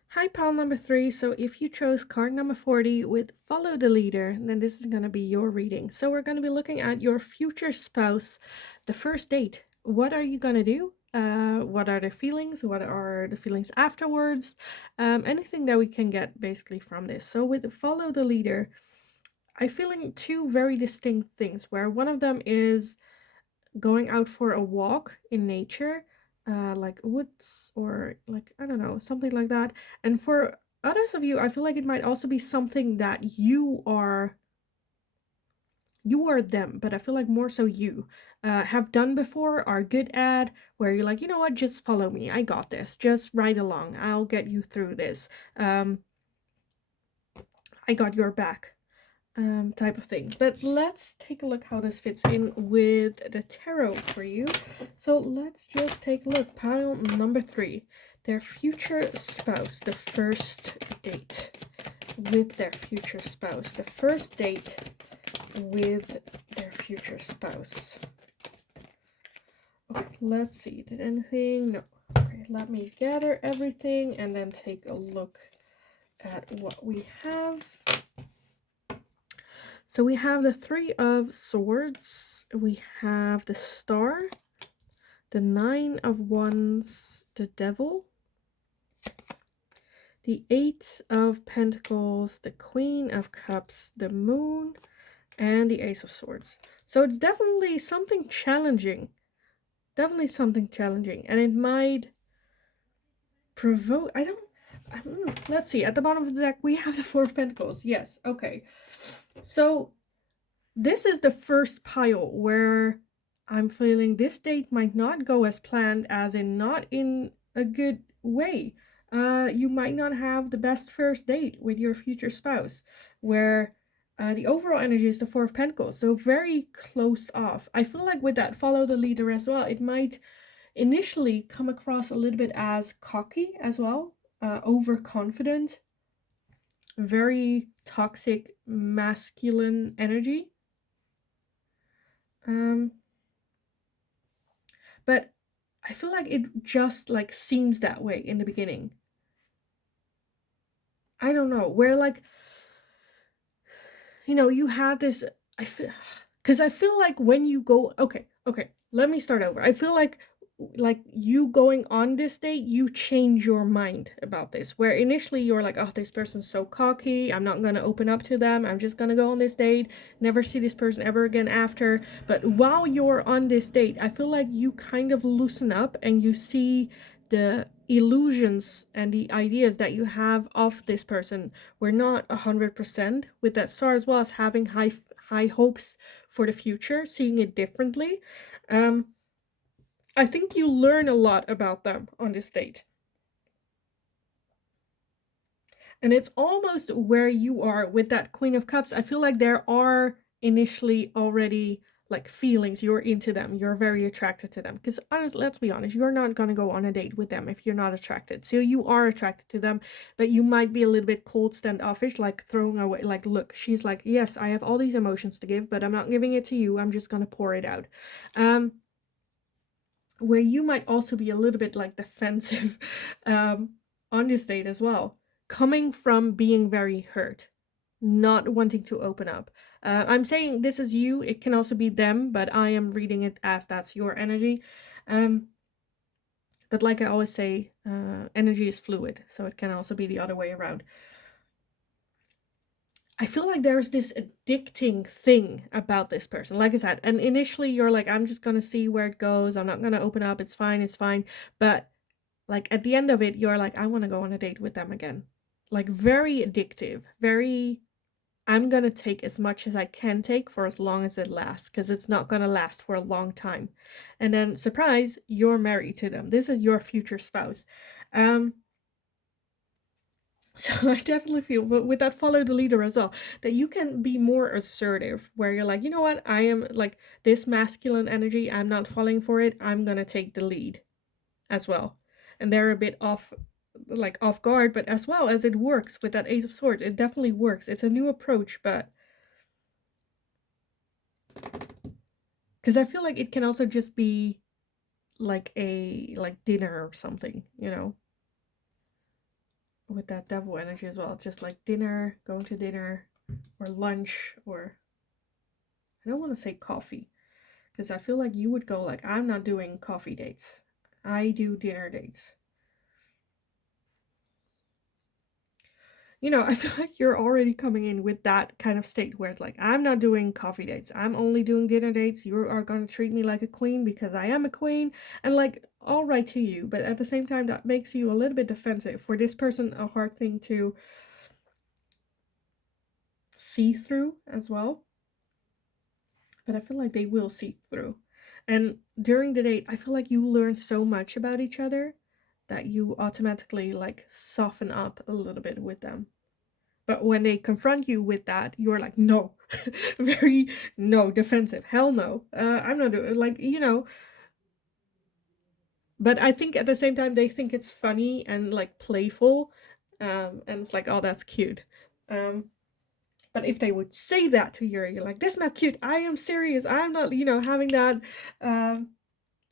Hi, pile number 3. So if you chose card number 40 with follow the leader, then this is going to be your reading. So we're going to be looking at your future spouse, the first date. What are you going to do? What are the feelings? What are the feelings afterwards? Anything that we can get basically from this. So with follow the leader, I'm feeling two very distinct things, where one of them is going out for a walk in nature, like woods, or like, I don't know, something like that. And for others of you, I feel like it might also be something that you are them, but I feel like more so you have done before, are good at, where you're like, you know what, just follow me, I got this, just ride along, I'll get you through this. I got your back. Type of thing. But let's take a look how this fits in with the tarot for you. So let's just take a look. Pile number 3, their future spouse, the first date with their future spouse, the first date with their future spouse. Okay, let's see, did anything? No. Okay, let me gather everything and then take a look at what we have. So we have the 3 of Swords, we have the Star, the 9 of Wands, the Devil, the Eight of Pentacles, the Queen of Cups, the Moon, and the Ace of Swords. So it's definitely something challenging. Definitely something challenging. And it might provoke... I don't know. Let's see. At the bottom of the deck, we have the Four of Pentacles. Yes. Okay. So this is the first pile where I'm feeling this date might not go as planned, as in not in a good way. You might not have the best first date with your future spouse, where the overall energy is the Four of Pentacles, so very closed off. I feel like with that follow the leader as well, it might initially come across a little bit as cocky as well, overconfident, very toxic masculine energy. But I feel like it just like seems that way in the beginning. I don't know, where like, you know, you had this, because I feel like when you go, okay, let me start over. I feel like you going on this date, you change your mind about this, where initially you're like, oh, this person's so cocky, I'm not gonna open up to them, I'm just gonna go on this date, never see this person ever again after. But while you're on this date, I feel like you kind of loosen up and you see the illusions and the ideas that you have of this person. We're not 100% with that star, as well as having high hopes for the future, seeing it differently. I think you learn a lot about them on this date. And it's almost where you are with that Queen of Cups. I feel like there are initially already like feelings. You're into them. You're very attracted to them. Because honestly, let's be honest, you're not going to go on a date with them if you're not attracted. So you are attracted to them, but you might be a little bit cold, standoffish, like throwing away, like, look, she's like, yes, I have all these emotions to give, but I'm not giving it to you. I'm just going to pour it out. Where you might also be a little bit like defensive on this date as well, coming from being very hurt, not wanting to open up. I'm saying this is you, it can also be them, but I am reading it as that's your energy. But like I always say, energy is fluid, so it can also be the other way around. I feel like there's this addicting thing about this person. Like I said, and initially you're like, I'm just gonna see where it goes. I'm not gonna open up. It's fine. But like at the end of it, you're like, I want to go on a date with them again. Like very addictive. Very, I'm gonna take as much as I can take for as long as it lasts, because it's not gonna last for a long time. And then surprise, you're married to them. This is your future spouse. So I definitely feel, but with that follow the leader as well, that you can be more assertive, where you're like, you know what, I am like this masculine energy, I'm not falling for it, I'm gonna take the lead as well. And they're a bit off guard, but as well as it works with that Ace of Swords, it definitely works. It's a new approach, but because I feel like it can also just be like a dinner or something, you know, with that devil energy as well, just like dinner, going to dinner, or lunch, or I don't want to say coffee, because I feel like you would go like, I'm not doing coffee dates, I do dinner dates. You know, I feel like you're already coming in with that kind of state where it's like, I'm not doing coffee dates, I'm only doing dinner dates. You are going to treat me like a queen because I am a queen, and like, all right to you, but at the same time that makes you a little bit defensive. For this person, a hard thing to see through as well, but I feel like they will see through. And during the date, I feel like you learn so much about each other that you automatically like soften up a little bit with them. But when they confront you with that, you're like, no, very no, defensive. Hell no. I'm not doing, like, you know. But I think at the same time they think it's funny and like playful, and it's like, oh, that's cute. But if they would say that to you, you're like, that's not cute. I am serious. I'm not, you know, having that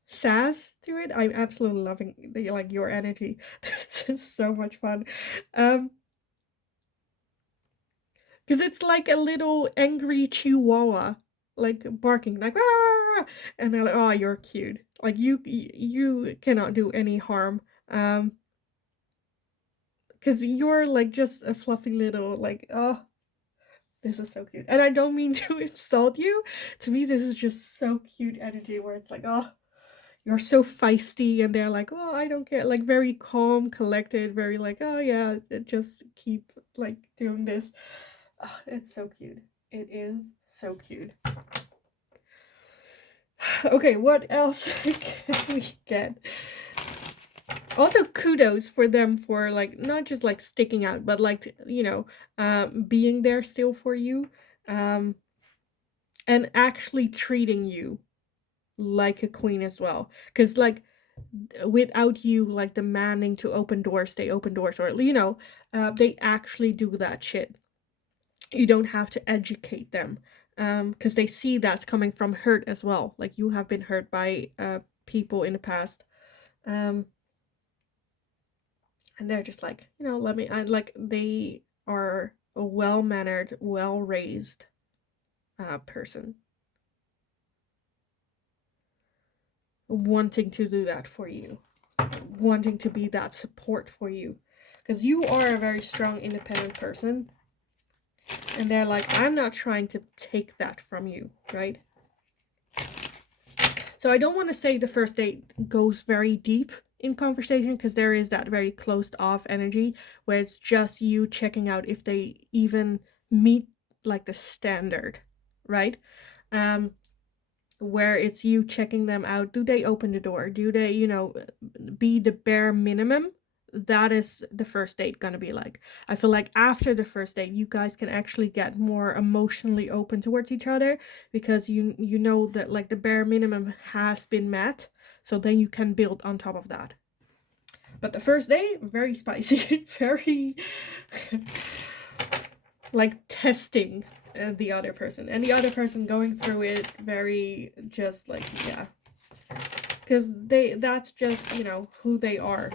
sass to it. I'm absolutely loving like your energy. This is so much fun. Because it's like a little angry chihuahua, like barking, like, "Rah!" And they're like, oh, you're cute. Like you cannot do any harm. Because because you're like just a fluffy little like, oh, this is so cute. And I don't mean to insult you. To me, this is just so cute energy where it's like, oh, you're so feisty, and they're like, oh, I don't care, like very calm, collected, very like, oh yeah, just keep like doing this. Oh, it's so cute. It is so cute. Okay, what else can we get? Also, kudos for them for like not just like sticking out, but like, being there still for you, um, and actually treating you like a queen as well. Because like without you like demanding to open doors, they open doors, or they actually do that shit. You don't have to educate them, because they see that's coming from hurt as well. Like you have been hurt by people in the past, um, and they're just like, let me. Like they are a well mannered, well raised person, wanting to do that for you, wanting to be that support for you, because you are a very strong, independent person, and they're like, I'm not trying to take that from you, right? So I don't want to say the first date goes very deep in conversation, because there is that very closed off energy where it's just you checking out if they even meet like the standard, right? Um, where it's you checking them out. Do they open the door? Do they, be the bare minimum? That is the first date gonna be like. I feel like after the first date, you guys can actually get more emotionally open towards each other, because you know that like the bare minimum has been met, so then you can build on top of that. But the first day, very spicy, very like testing the other person, and the other person going through it very just like, yeah, because that's just who they are,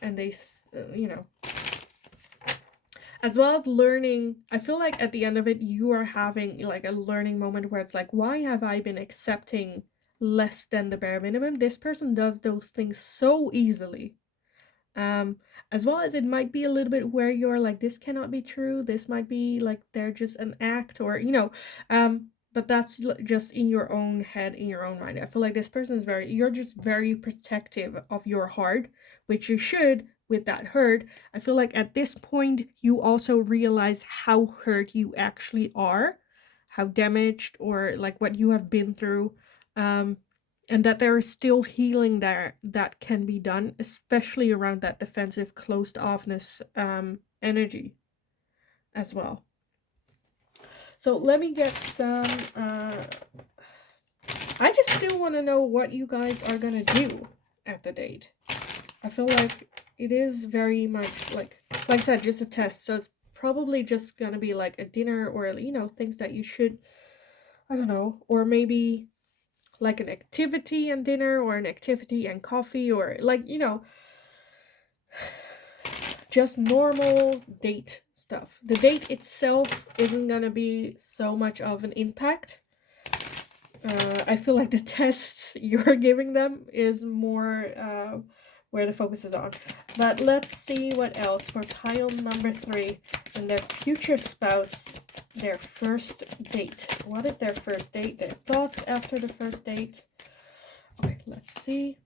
and they as well as learning. I feel like at the end of it, you are having like a learning moment where it's like, why have I been accepting less than the bare minimum? This person does those things so easily. um as well as it might be a little bit where you're like, this cannot be true, this might be like they're just an act, or but that's just in your own head, in your own mind. I feel like this person is you're just very protective of your heart, which you should with that hurt. I feel like at this point you also realize how hurt you actually are, how damaged, or like what you have been through, um and that there is still healing there that can be done, especially around that defensive closed offness energy as well. So let me get some I just still want to know what you guys are gonna do at the date. I feel like it is very much like I said, just a test, so it's probably just gonna be like a dinner, or things that you should, I don't know, or maybe like an activity and dinner, or an activity and coffee, or like just normal date stuff. The date itself isn't gonna be so much of an impact. I feel like the tests you're giving them is more where the focus is on. But let's see what else for pile number 3 and their future spouse, their first date. What is their first date? Their thoughts after the first date. Okay, let's see.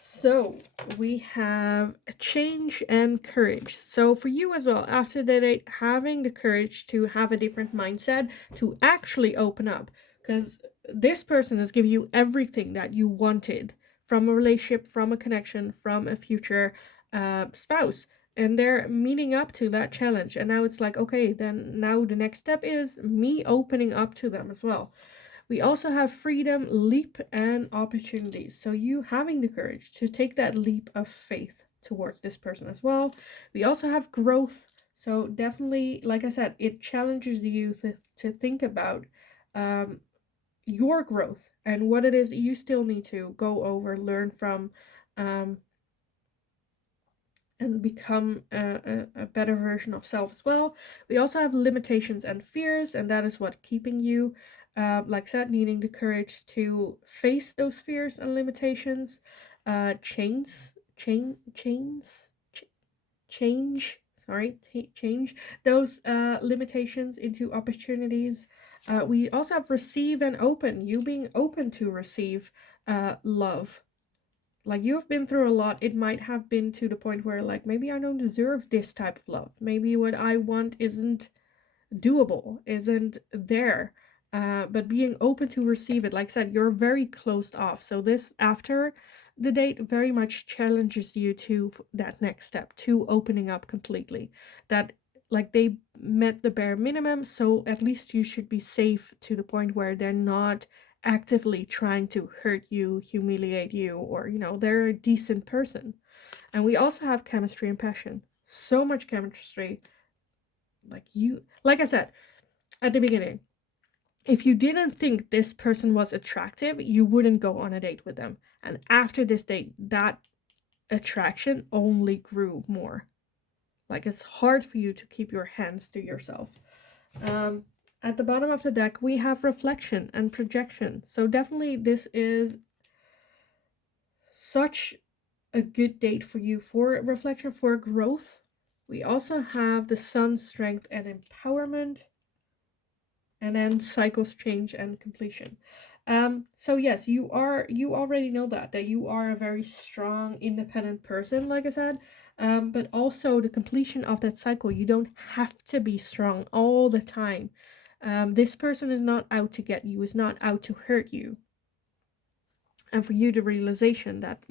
So we have a change and courage. So for you as well, after the date, having the courage to have a different mindset, to actually open up, because this person has given you everything that you wanted from a relationship, from a connection, from a future spouse. And they're meeting up to that challenge. And now it's like, okay, then now the next step is me opening up to them as well. We also have freedom, leap, and opportunities. So you having the courage to take that leap of faith towards this person as well. We also have growth. So definitely, like I said, it challenges you to think about your growth and what it is you still need to go over, learn from, and become a better version of self as well. We also have limitations and fears, and that is what keeping you, like I said, needing the courage to face those fears and limitations, change change those limitations into opportunities. We also have receive and open, you being open to receive love. Like, you've been through a lot. It might have been to the point where, like, maybe I don't deserve this type of love. Maybe what I want isn't doable, isn't there. But being open to receive it, like I said, you're very closed off. So this after the date very much challenges you to that next step, to opening up completely. That, like, they met the bare minimum, so at least you should be safe to the point where they're not actively trying to hurt you, humiliate you, or, they're a decent person. And we also have chemistry and passion. So much chemistry. Like I said at the beginning, if you didn't think this person was attractive, you wouldn't go on a date with them. And after this date, that attraction only grew more. Like, it's hard for you to keep your hands to yourself. At the bottom of the deck, we have reflection and projection. So definitely this is such a good date for you for reflection, for growth. We also have the sun, strength, and empowerment. And then cycles, change, and completion. So yes, you already know that you are a very strong, independent person, like I said. But also the completion of that cycle, you don't have to be strong all the time. This person is not out to get you, is not out to hurt you. And for you, the realization that,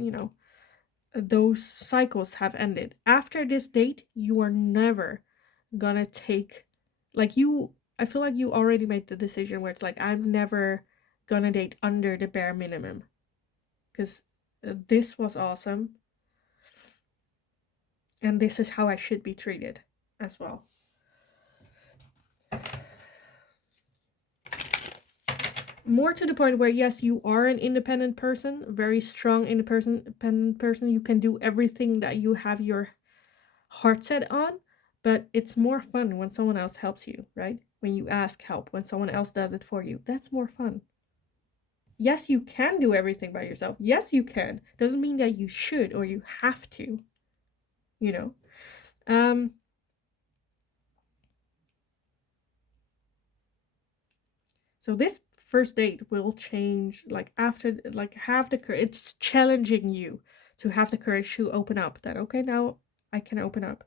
those cycles have ended. After this date, you are never gonna take, I feel like you already made the decision where it's like, I'm never gonna date under the bare minimum. Because this was awesome. And this is how I should be treated as well. More to the point where, yes, you are an independent person, very strong independent person. You can do everything that you have your heart set on, but it's more fun when someone else helps you, right? When you ask help, when someone else does it for you, that's more fun. Yes, you can do everything by yourself. Yes, you can. Doesn't mean that you should or you have to, So this first date will change, like, after, like, have the courage. It's challenging you to have the courage to open up, that, okay, now I can open up.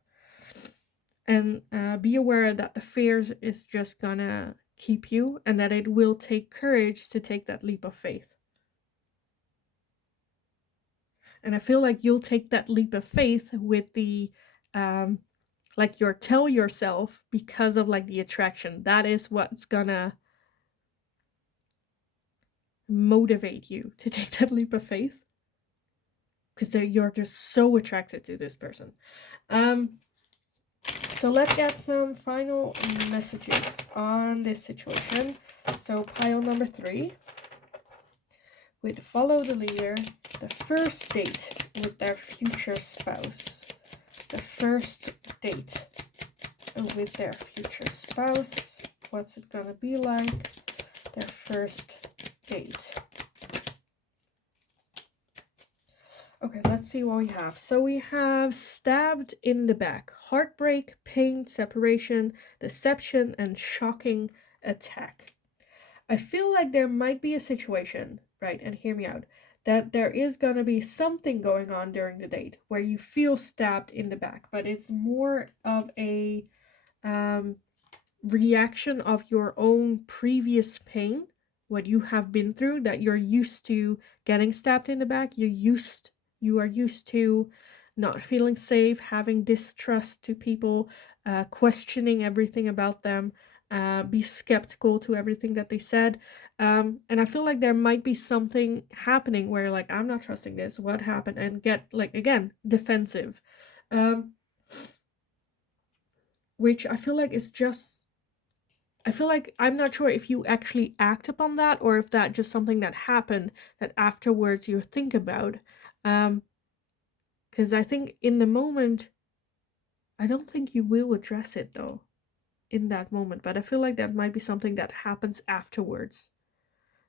And be aware that the fears is just gonna keep you, and that it will take courage to take that leap of faith. And I feel like you'll take that leap of faith with the like, your tell yourself, because of, like, the attraction. That is what's gonna motivate you to take that leap of faith, because you're just so attracted to this person. So let's get some final messages on this situation. So pile number 3, with follow the leader, the first date with their future spouse. The first date with their future spouse. What's it gonna be like? Their first date. Okay, let's see what we have. So we have stabbed in the back, heartbreak, pain, separation, deception, and shocking attack. I feel like there might be a situation, right, and hear me out, that there is going to be something going on during the date where you feel stabbed in the back, but it's more of a reaction of your own previous pain, what you have been through, that you're used to getting stabbed in the back. You are used to not feeling safe, having distrust to people, questioning everything about them, be skeptical to everything that they said. And I feel like there might be something happening where, like, I'm not trusting this, what happened, and get, like, again, defensive. Which I feel like is just, I'm not sure if you actually act upon that, or if that just something that happened that afterwards you think about. Because I think in the moment, I don't think you will address it, though, in that moment. But I feel like that might be something that happens afterwards,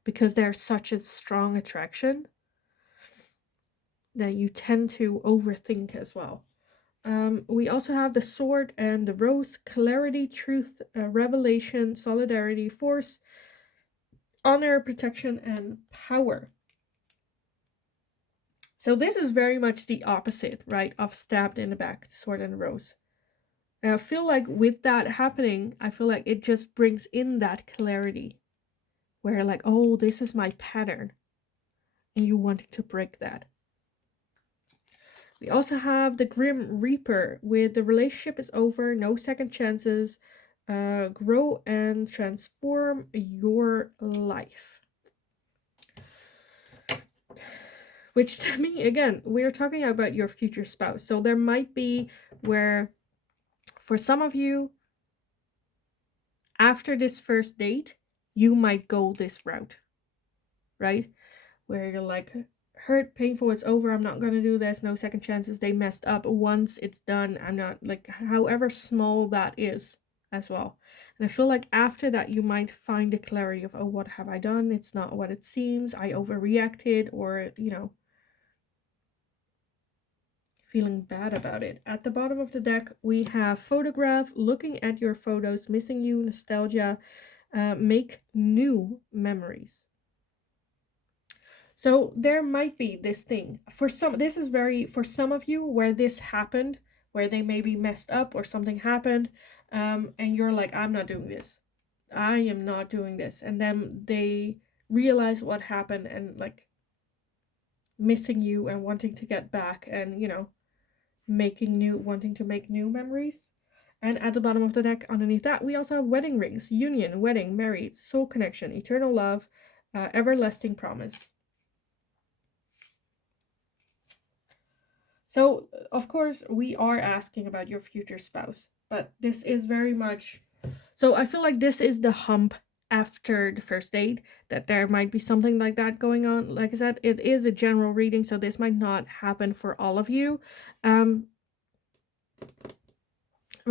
because there's such a strong attraction. that you tend to overthink as well. We also have the sword and the rose: clarity, truth, revelation, solidarity, force, honor, protection, and power. So this is very much the opposite, right, of stabbed in the back, the sword and the rose. And I feel like with that happening, I feel like it just brings in that clarity where, like, oh, this is my pattern, and you wanting to break that. We also have the Grim Reaper with the relationship is over, no second chances, grow and transform your life. Which to me, again, we're talking about your future spouse. So there might be where, for some of you, after this first date, you might go this route, right? Where you're like, hurt, painful, it's over, I'm not gonna do this, no second chances, they messed up, once it's done, I'm not, like, however small that is as well. And I feel like after that, you might find the clarity of, oh, what have I done? It's not what it seems, I overreacted, or, feeling bad about it. At the bottom of the deck, we have photograph, looking at your photos, missing you, nostalgia, make new memories. So there might be this thing for some. This is very for some of you where this happened, where they maybe messed up or something happened, and you're like, I'm not doing this. I am not doing this. And then they realize what happened and, like, missing you and wanting to get back and, wanting to make new memories. And at the bottom of the deck, underneath that, we also have wedding rings, union, wedding, married, soul connection, eternal love, everlasting promise. So, of course, we are asking about your future spouse, but this is very much. So, I feel like this is the hump after the first date, that there might be something like that going on. Like I said, it is a general reading, so this might not happen for all of you. But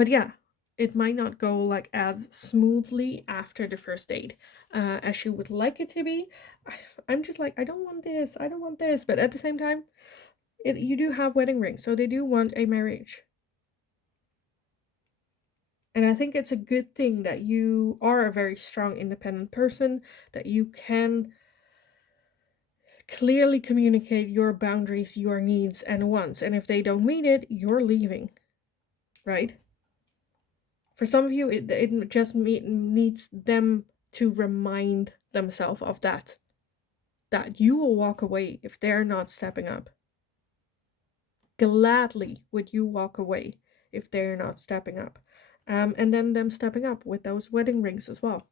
yeah, it might not go like as smoothly after the first date as you would like it to be. I'm just like, I don't want this, I don't want this. But at the same time, you do have wedding rings, so they do want a marriage. And I think it's a good thing that you are a very strong, independent person, that you can clearly communicate your boundaries, your needs, and wants. And if they don't meet it, you're leaving, right? For some of you, it just needs them to remind themselves of that you will walk away if they're not stepping up. Gladly would you walk away if they're not stepping up. And then them stepping up with those wedding rings as well.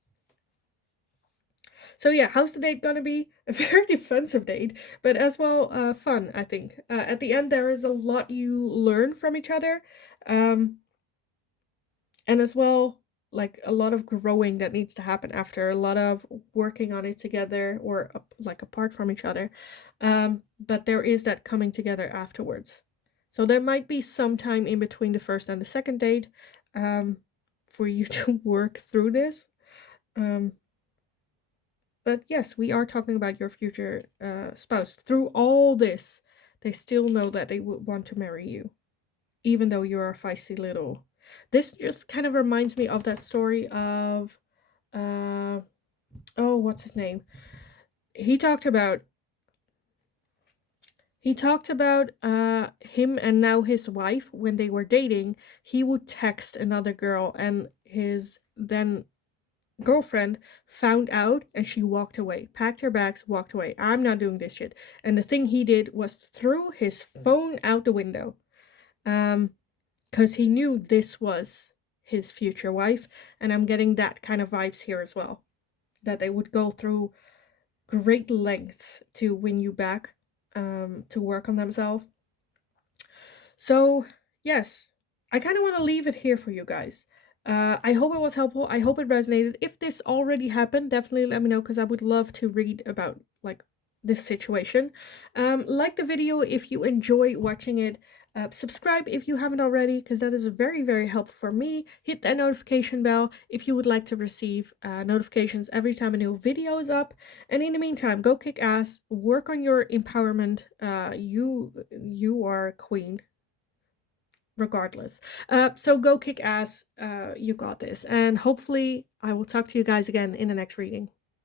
So yeah, how's the date gonna be? A very defensive date, but as well fun, I think. At the end, there is a lot you learn from each other. And as well, like, a lot of growing that needs to happen after, a lot of working on it together or like apart from each other. But there is that coming together afterwards. So there might be some time in between the first and the second date for you to work through this. But yes, we are talking about your future spouse. Through all this, they still know that they would want to marry you, even though you're a feisty little. This just kind of reminds me of that story of, what's his name? He talked about him and now his wife, when they were dating, he would text another girl, and his then girlfriend found out, and she walked away, packed her bags, walked away. I'm not doing this shit. And the thing he did was threw his phone out the window. Because he knew this was his future wife, and I'm getting that kind of vibes here as well. That they would go through great lengths to win you back, to work on themselves. So, yes, I kind of want to leave it here for you guys. I hope it was helpful. I hope it resonated. If this already happened, definitely let me know, because I would love to read about, like, this situation. Like the video if you enjoy watching it. Subscribe if you haven't already, because that is very, very helpful for me. Hit that notification bell if you would like to receive notifications every time a new video is up. And in the meantime, go kick ass, work on your empowerment. You are a queen, regardless. So go kick ass. You got this. And hopefully I will talk to you guys again in the next reading.